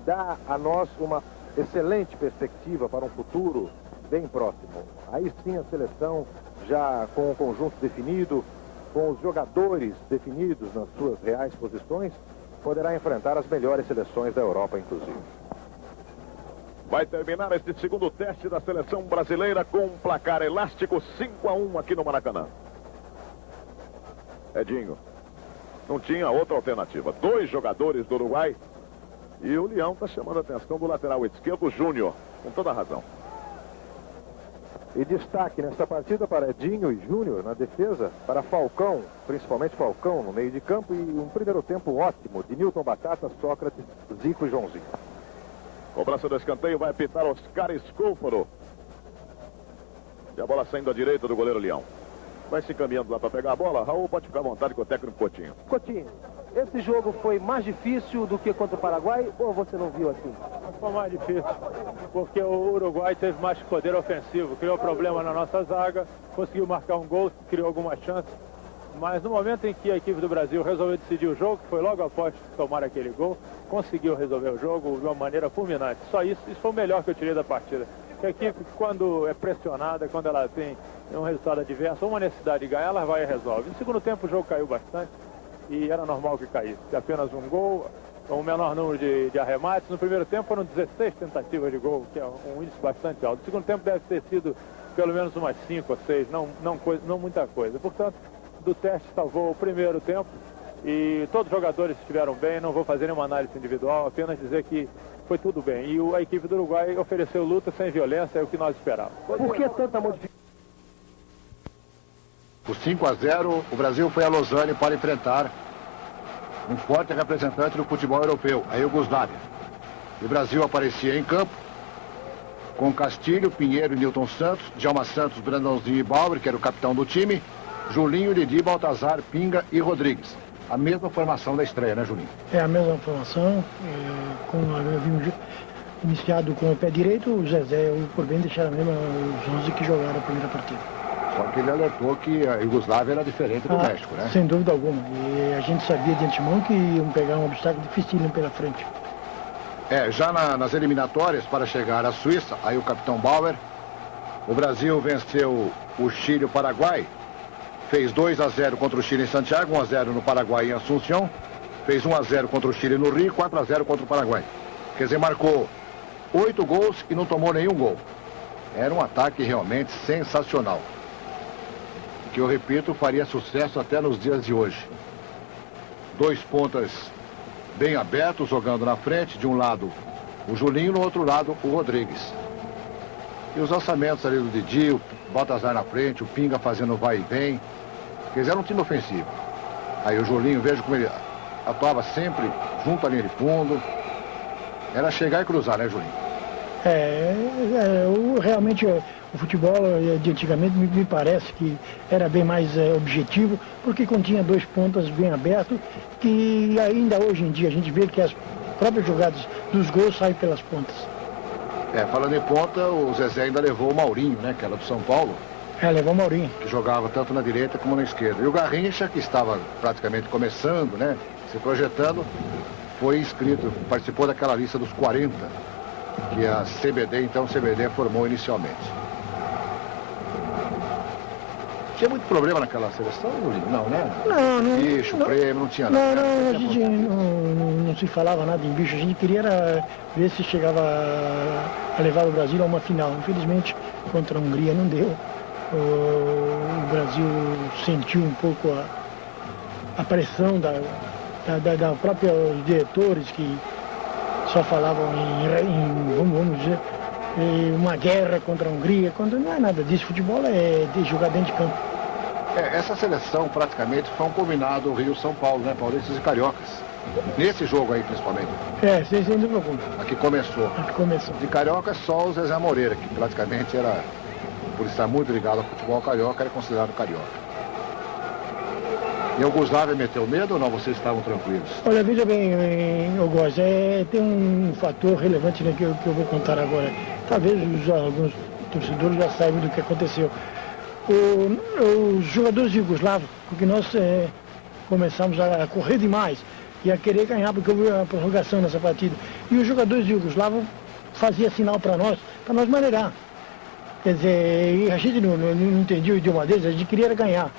dá a nós uma excelente perspectiva para um futuro bem próximo. Aí sim a seleção já com o conjunto definido, com os jogadores definidos nas suas reais posições, poderá enfrentar as melhores seleções da Europa, inclusive. Vai terminar este segundo teste da seleção brasileira com um placar elástico 5-1 aqui no Maracanã. Edinho. Não tinha outra alternativa. 2 jogadores do Uruguai. E o Leão está chamando a atenção do lateral esquerdo, Júnior. Com toda a razão. E destaque nesta partida para Edinho e Júnior na defesa, para Falcão, principalmente Falcão no meio de campo, e um primeiro tempo ótimo de Nilton Batata, Sócrates, Zico e Joãozinho. Cobrança do escanteio, vai apitar Oscar Escúfaro. E a bola saindo à direita do goleiro Leão. Vai se caminhando lá para pegar a bola. Raul, pode ficar à vontade com o técnico Coutinho. Coutinho, esse jogo foi mais difícil do que contra o Paraguai, ou você não viu assim? Foi mais difícil, porque o Uruguai teve mais poder ofensivo, criou problema na nossa zaga, conseguiu marcar um gol, criou algumas chances, mas no momento em que a equipe do Brasil resolveu decidir o jogo, que foi logo após tomar aquele gol, conseguiu resolver o jogo de uma maneira fulminante. Só isso foi o melhor que eu tirei da partida. A equipe, quando é pressionada, quando ela tem um resultado adverso, uma necessidade de ganhar, ela vai e resolve. No segundo tempo o jogo caiu bastante e era normal que caísse. Apenas um gol, um menor número de arremates. No primeiro tempo foram 16 tentativas de gol, que é um índice bastante alto. No segundo tempo deve ter sido pelo menos umas 5 ou 6, não muita coisa. Portanto, do teste salvou o primeiro tempo e todos os jogadores estiveram bem. Não vou fazer nenhuma análise individual, apenas dizer que foi tudo bem. E a equipe do Uruguai ofereceu luta sem violência, é o que nós esperávamos. Por que tanta modificação? Por 5-0, o Brasil foi a Lausanne para enfrentar um forte representante do futebol europeu, a Iugoslávia. O Brasil aparecia em campo com Castilho, Pinheiro e Nilton Santos, Djalma Santos, Brandãozinho e Bauer, que era o capitão do time, Julinho, Didi, Baltazar, Pinga e Rodrigues. A mesma formação da estreia, né, Julinho? É a mesma formação, havíamos iniciado com o pé direito, o Zezé e o Corbem deixaram mesmo os 11 que jogaram a primeira partida. Só que ele alertou que a Iugoslávia era diferente do México, né? Sem dúvida alguma. E a gente sabia de antemão que iam pegar um obstáculo dificílimo pela frente. Já nas eliminatórias para chegar à Suíça, aí o capitão Bauer, o Brasil venceu o Chile e o Paraguai, fez 2-0 contra o Chile em Santiago, 1-0 no Paraguai em Assunção, fez 1-0 contra o Chile no Rio e 4-0 contra o Paraguai. Quer dizer, marcou 8 gols e não tomou nenhum gol. Era um ataque realmente sensacional, que eu repito, faria sucesso até nos dias de hoje. 2 pontas bem abertos, jogando na frente, de um lado o Julinho, no outro lado o Rodrigues. E os lançamentos ali do Didi, o Baltazar na frente, o Pinga fazendo vai e vem. Quer dizer, era um time ofensivo. Aí o Julinho, vejo como ele atuava sempre junto à linha de fundo. Era chegar e cruzar, né, Julinho? Realmente o futebol de antigamente me parece que era bem mais objetivo, porque continha dois pontas bem abertos, que ainda hoje em dia a gente vê que as próprias jogadas dos gols saem pelas pontas. Falando em ponta, o Zezé ainda levou o Maurinho, né, que era do São Paulo. Levou o Maurinho. Que jogava tanto na direita como na esquerda. E o Garrincha, que estava praticamente começando, né, se projetando, foi inscrito, participou daquela lista dos 40, que a CBD, então, formou inicialmente. Tinha muito problema naquela seleção, Julinho? Não, né? Não. Bicho, prêmio, não tinha nada. Não, a gente não se falava nada em bicho. A gente queria ver se chegava a levar o Brasil a uma final. Infelizmente, contra a Hungria não deu. O Brasil sentiu um pouco a pressão da própria diretores que só falavam vamos dizer, uma guerra contra a Hungria, quando não é nada disso. Futebol é de jogar dentro de campo. Essa seleção praticamente foi um combinado Rio-São Paulo, né? Paulistas e Cariocas. Nesse jogo aí, principalmente. Sem dúvida alguma. Aqui começou. De Carioca, só o Zezé Moreira, que praticamente era, por estar muito ligado ao futebol carioca, era considerado carioca. E o Yugoslávia meteu medo ou não? Vocês estavam tranquilos? Olha, veja bem, eu gosto. Tem um fator relevante, né, que eu vou contar agora. Talvez alguns torcedores já saibam do que aconteceu. Os jogadores jugoslavos, porque nós começamos a correr demais e a querer ganhar, porque houve a prorrogação nessa partida. E os jogadores jugoslavos faziam sinal para nós maneirar. Quer dizer, a gente não entendia o idioma deles, a gente queria ganhar.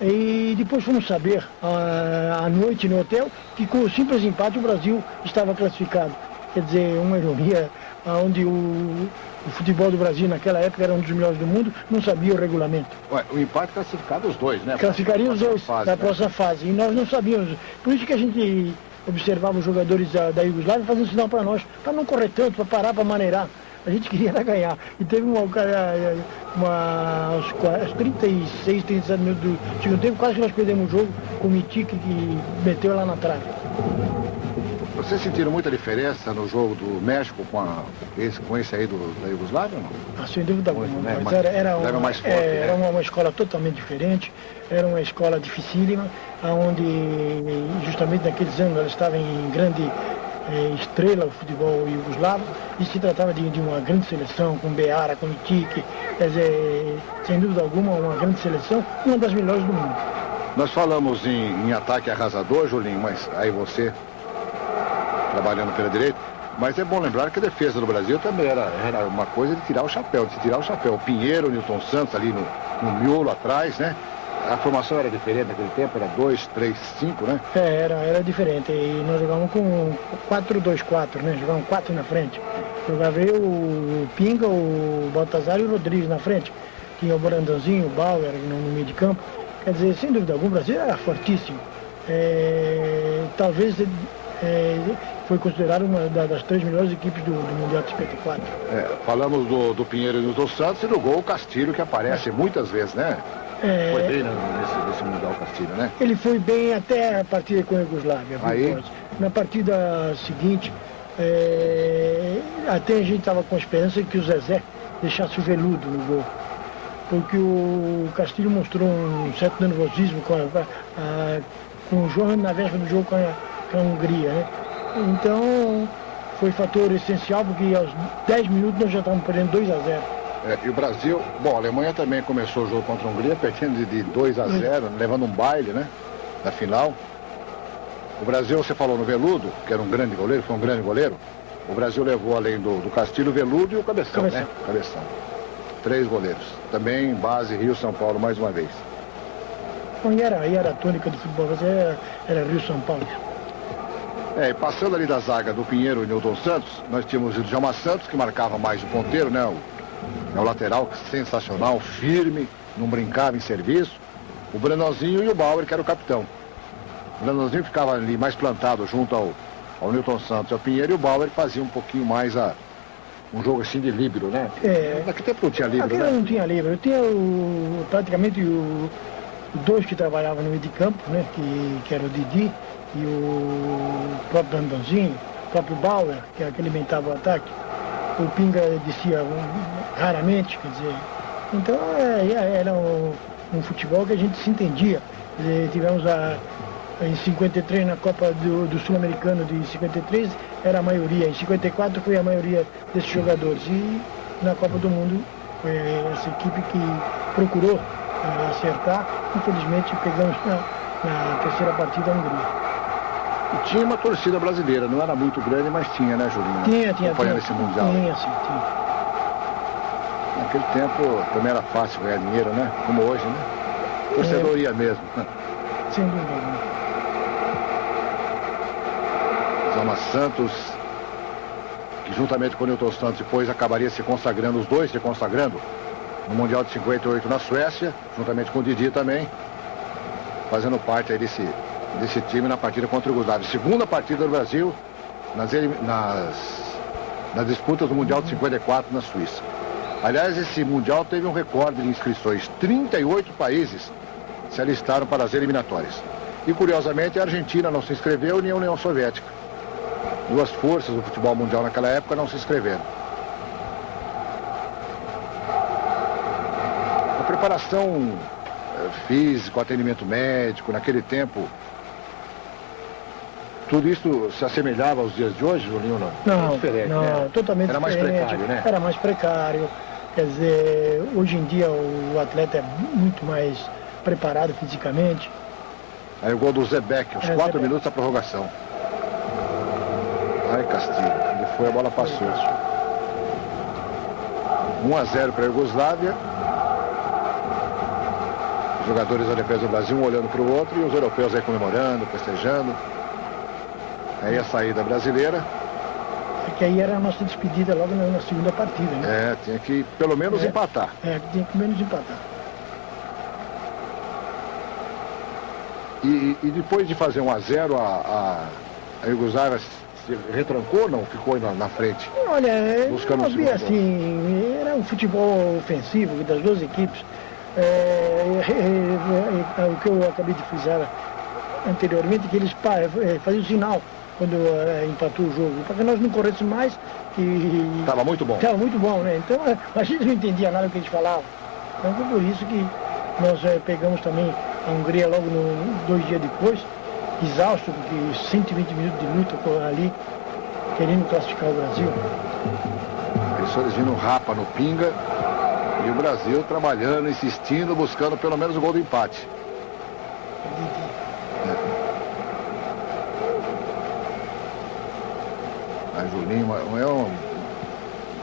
E depois fomos saber, à noite no hotel, que com o simples empate o Brasil estava classificado. Quer dizer, uma ironia, onde o futebol do Brasil naquela época era um dos melhores do mundo, não sabia o regulamento. O empate classificava os dois, né? Classificaria os dois na próxima fase. E nós não sabíamos. Por isso que a gente observava os jogadores da Iugoslávia fazendo sinal para nós, para não correr tanto, para parar, para maneirar. A gente queria ganhar. E teve aos 36, 37 minutos do segundo tempo, quase que nós perdemos o jogo com o Mitic, que meteu lá na trave. Vocês sentiram muita diferença no jogo do México com esse aí da Iugoslávia ou não? Sem dúvida alguma. Né? Mas era uma escola totalmente diferente, era uma escola dificílima, onde justamente naqueles anos ela estava em grande estrela o futebol iugoslavo, e se tratava de uma grande seleção, com Beara, com Mitic, quer dizer, sem dúvida alguma, uma grande seleção, uma das melhores do mundo. Nós falamos em ataque arrasador, Julinho, mas aí você trabalhando pela direita, mas é bom lembrar que a defesa do Brasil também era uma coisa de tirar o chapéu, O Pinheiro, o Nilton Santos ali no miolo atrás, né? A formação era diferente naquele tempo, era 2-3-5, né? Era diferente. E nós jogávamos com 4-2-4, né? Jogávamos 4 na frente. Jogava eu, o Pinga, o Baltazar e o Rodrigues na frente. Tinha o Brandãozinho, o Bauer no meio de campo. Quer dizer, sem dúvida alguma, o Brasil era fortíssimo. Talvez foi considerado uma das 3 melhores equipes do Mundial de 54. Falamos do Pinheiro e do Nilton Santos e no gol o Castilho, que aparece muitas vezes, né? Foi bem nesse Mundial Castilho, né? Ele foi bem até a partida com a Iugoslávia. Aí? Na partida seguinte, até a gente estava com a esperança de que o Zezé deixasse o Veludo no gol. Porque o Castilho mostrou um certo nervosismo com o Johan na véspera do jogo com a Hungria, né? Então, foi fator essencial, porque aos 10 minutos nós já estávamos perdendo 2-0. E o Brasil, a Alemanha também começou o jogo contra a Hungria, perdendo de 2-0, levando um baile, né? Da final. O Brasil, você falou no Veludo, que era um grande goleiro, foi um grande goleiro. O Brasil levou, além do Castilho, o Veludo e o Cabeção, né? Cabeção. 3 goleiros. Também base Rio-São Paulo, mais uma vez. E era a tônica do futebol, mas era Rio-São Paulo. E passando ali da zaga do Pinheiro e Nilton Santos, nós tínhamos o Djalma Santos, que marcava mais o ponteiro, né? O lateral sensacional, firme, não brincava em serviço. O Brandãozinho e o Bauer, que era o capitão. O Brandãozinho ficava ali mais plantado junto ao Nilton Santos e ao Pinheiro, e o Bauer fazia um pouquinho mais um jogo assim de líbero, né? Naquele tempo não tinha líbero, né? Não tinha líbero. Tinha praticamente o dois que trabalhavam no meio de campo, né? Que era o Didi e o próprio Brandãozinho, o próprio Bauer, que alimentava o ataque. O Pinga descia raramente, quer dizer. Então era um futebol que a gente se entendia. Quer dizer, tivemos em 53, na Copa do Sul-Americano de 53, era a maioria. Em 54 foi a maioria desses jogadores. E na Copa do Mundo foi essa equipe que procurou acertar. Infelizmente pegamos na terceira partida a Hungria. E tinha uma torcida brasileira, não era muito grande, mas tinha, né, Julinho? Tinha. Acompanhando esse Mundial. Tinha. Naquele tempo também era fácil ganhar dinheiro, né? Como hoje, né? Torcedor ia mesmo. Sem dúvida. Zama Santos, que juntamente com o Newton Santos depois acabaria se consagrando, os dois se consagrando no Mundial de 58 na Suécia, juntamente com o Didi também, fazendo parte aí desse time na partida contra o Iugoslávia. Segunda partida do Brasil nas disputas do Mundial de 54 na Suíça. Aliás, esse Mundial teve um recorde de inscrições. 38 países se alistaram para as eliminatórias. E, curiosamente, a Argentina não se inscreveu, nem a União Soviética. Duas forças do futebol mundial naquela época não se inscreveram. A preparação física, o atendimento médico, naquele tempo, tudo isso se assemelhava aos dias de hoje, Julinho? Não, diferente, não, né? totalmente era mais diferente. Precário, né? Era mais precário. Quer dizer, hoje em dia o atleta é muito mais preparado fisicamente. Aí o gol do Zebeck, os 4 minutos da prorrogação. Ai, Castilho, ele foi, a bola passou. 1-0 para a Iugoslávia. Os jogadores da defesa do Brasil, um olhando para o outro, e os europeus aí comemorando, festejando. Aí a saída brasileira. É que aí era a nossa despedida logo na segunda partida, né? Tinha que pelo menos empatar. Tinha que menos empatar. E depois de fazer 1-0, a Iugoslávia se retrancou ou não? Ficou na frente? Olha, buscando não havia assim, era um futebol ofensivo das duas equipes. O que eu acabei de frisar anteriormente, que eles faziam sinal quando empatou o jogo, para que nós não corrêssemos mais. Estava muito bom. Estava muito bom, né? Então a gente não entendia nada do que eles falavam. Então foi por isso que nós pegamos também a Hungria logo 2 dias depois, exausto, porque 120 minutos de luta ali, querendo classificar o Brasil. Eles vindo rapa no Pinga e o Brasil trabalhando, insistindo, buscando pelo menos o gol do empate. A Julinho é um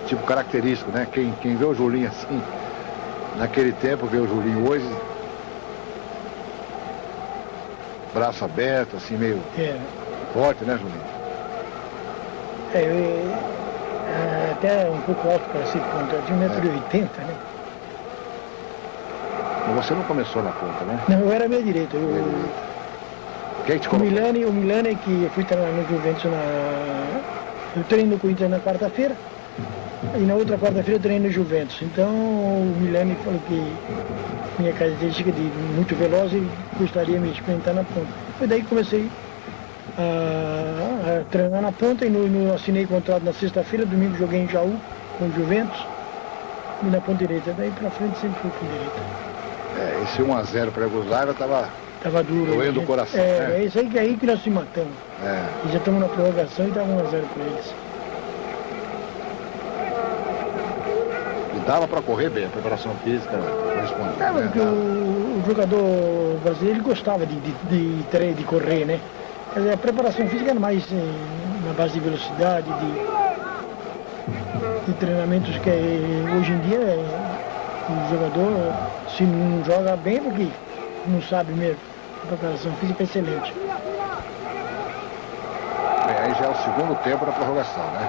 tipo característico, né? Quem vê o Julinho assim, naquele tempo, vê o Julinho hoje, braço aberto, assim, meio forte, né, Julinho? Até um pouco alto para ser ponta, de 1,80 m, né? Mas você não começou na ponta, né? Não, eu era meia direita. Quem te colocou? O Milani, que eu fui treinar no Juventus eu treino no Corinthians na quarta-feira e na outra quarta-feira eu treino no Juventus. Então o Milani falou que minha característica de muito veloz e gostaria de me experimentar na ponta. Foi daí que comecei a treinar na ponta e assinei contrato na sexta-feira, domingo joguei em Jaú com o Juventus e na ponta direita. Daí pra frente sempre fui com direita. Esse 1-0 para a Iugoslávia Tava duro. Doendo o coração. É isso aí que nós se matamos. E já estamos na prorrogação e dava 1-0 para eles. E dava para correr bem, a preparação física respondeu. Porque o jogador brasileiro ele gostava de correr, né? Quer dizer, a preparação física era mais na base de velocidade, de treinamentos que hoje em dia o jogador, se não joga bem, porque não sabe mesmo. A preparação física é excelente. Bem, aí já é o segundo tempo da prorrogação, né?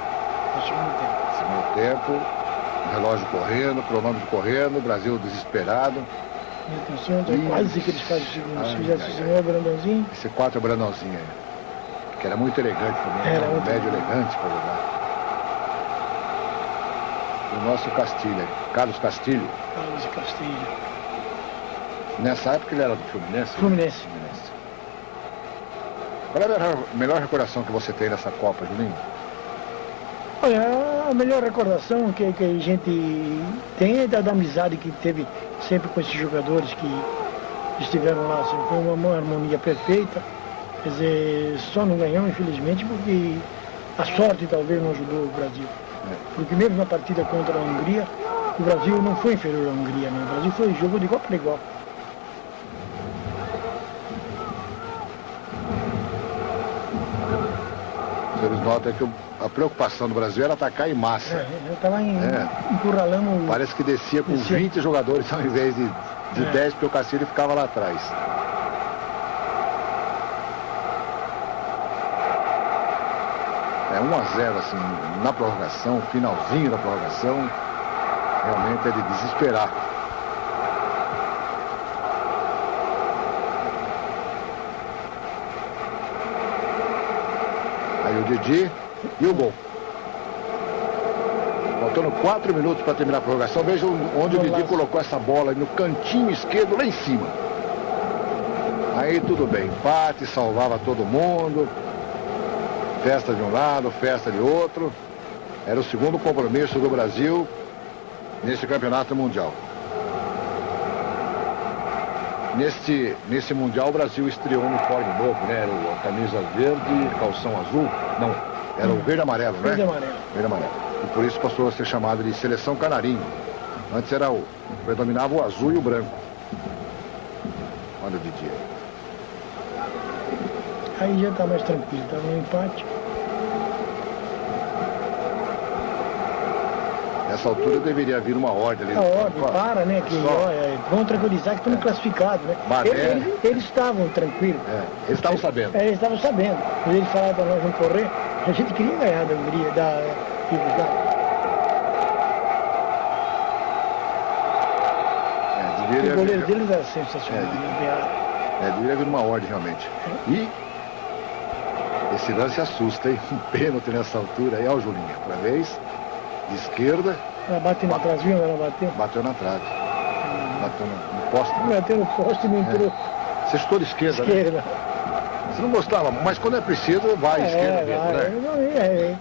É o segundo tempo. Segundo tempo, relógio correndo, cronômetro correndo, Brasil desesperado. E atenção, quase que eles fazem o segundo. Se fizesse o senhor Brandãozinho. Esse 4 é o Brandãozinho aí. Que era muito elegante também. Era um médio elegante para jogar. O nosso Castilho, Carlos Castilho. Carlos Castilho. Nessa época ele era do Fluminense? Fluminense. Qual é a melhor recordação que você tem dessa Copa, Julinho? Olha, a melhor recordação que a gente tem é da amizade que teve sempre com esses jogadores que estiveram lá. Assim, foi uma harmonia perfeita. Quer dizer, só não ganhamos, infelizmente, porque a sorte talvez não ajudou o Brasil. Porque mesmo na partida contra a Hungria, o Brasil não foi inferior à Hungria, né? O Brasil foi jogo de igual para igual. Eles notam que a preocupação do Brasil era atacar em massa. Eu estava encurralando... Parece que descia com 20 jogadores ao invés de 10, porque o Cacilho ficava lá atrás. É 1-0, assim, na prorrogação, finalzinho da prorrogação, realmente é de desesperar. Aí o Didi e o gol. Faltando 4 minutos para terminar a prorrogação. Veja onde o Didi colocou essa bola no cantinho esquerdo, lá em cima. Aí tudo bem, empate, salvava todo mundo. Festa de um lado, festa de outro. Era o segundo compromisso do Brasil nesse campeonato mundial. Nesse mundial o Brasil estreou um uniforme novo, né? Era a camisa verde e calção azul. Não, era o verde e amarelo, né? Verde e amarelo. Verde e amarelo. E por isso passou a ser chamado de Seleção Canarinho. Antes era predominava o azul e o branco. Olha o Didi. Aí já está mais tranquilo, está no empate. Nessa altura deveria vir uma ordem ali. A ordem, para, né? Que vão tranquilizar que estamos classificados, né? Eles estavam tranquilos. Eles estavam sabendo. Eles estavam sabendo. Quando eles falaram para nós não correr, a gente queria ganhar da Hungria, da Iugoslávia. O goleiro deles era sensacional. Deveria vir uma ordem realmente. E esse lance assusta, hein? Um pênalti nessa altura. Aí, ó, o Julinho, outra vez. De esquerda. Bateu na trave, viu? Ela bateu. Bateu na trave. Bateu no poste. Bateu no poste e não entrou. Você chutou de esquerda, né? Você não gostava, mas quando é preciso, vai esquerda mesmo, né?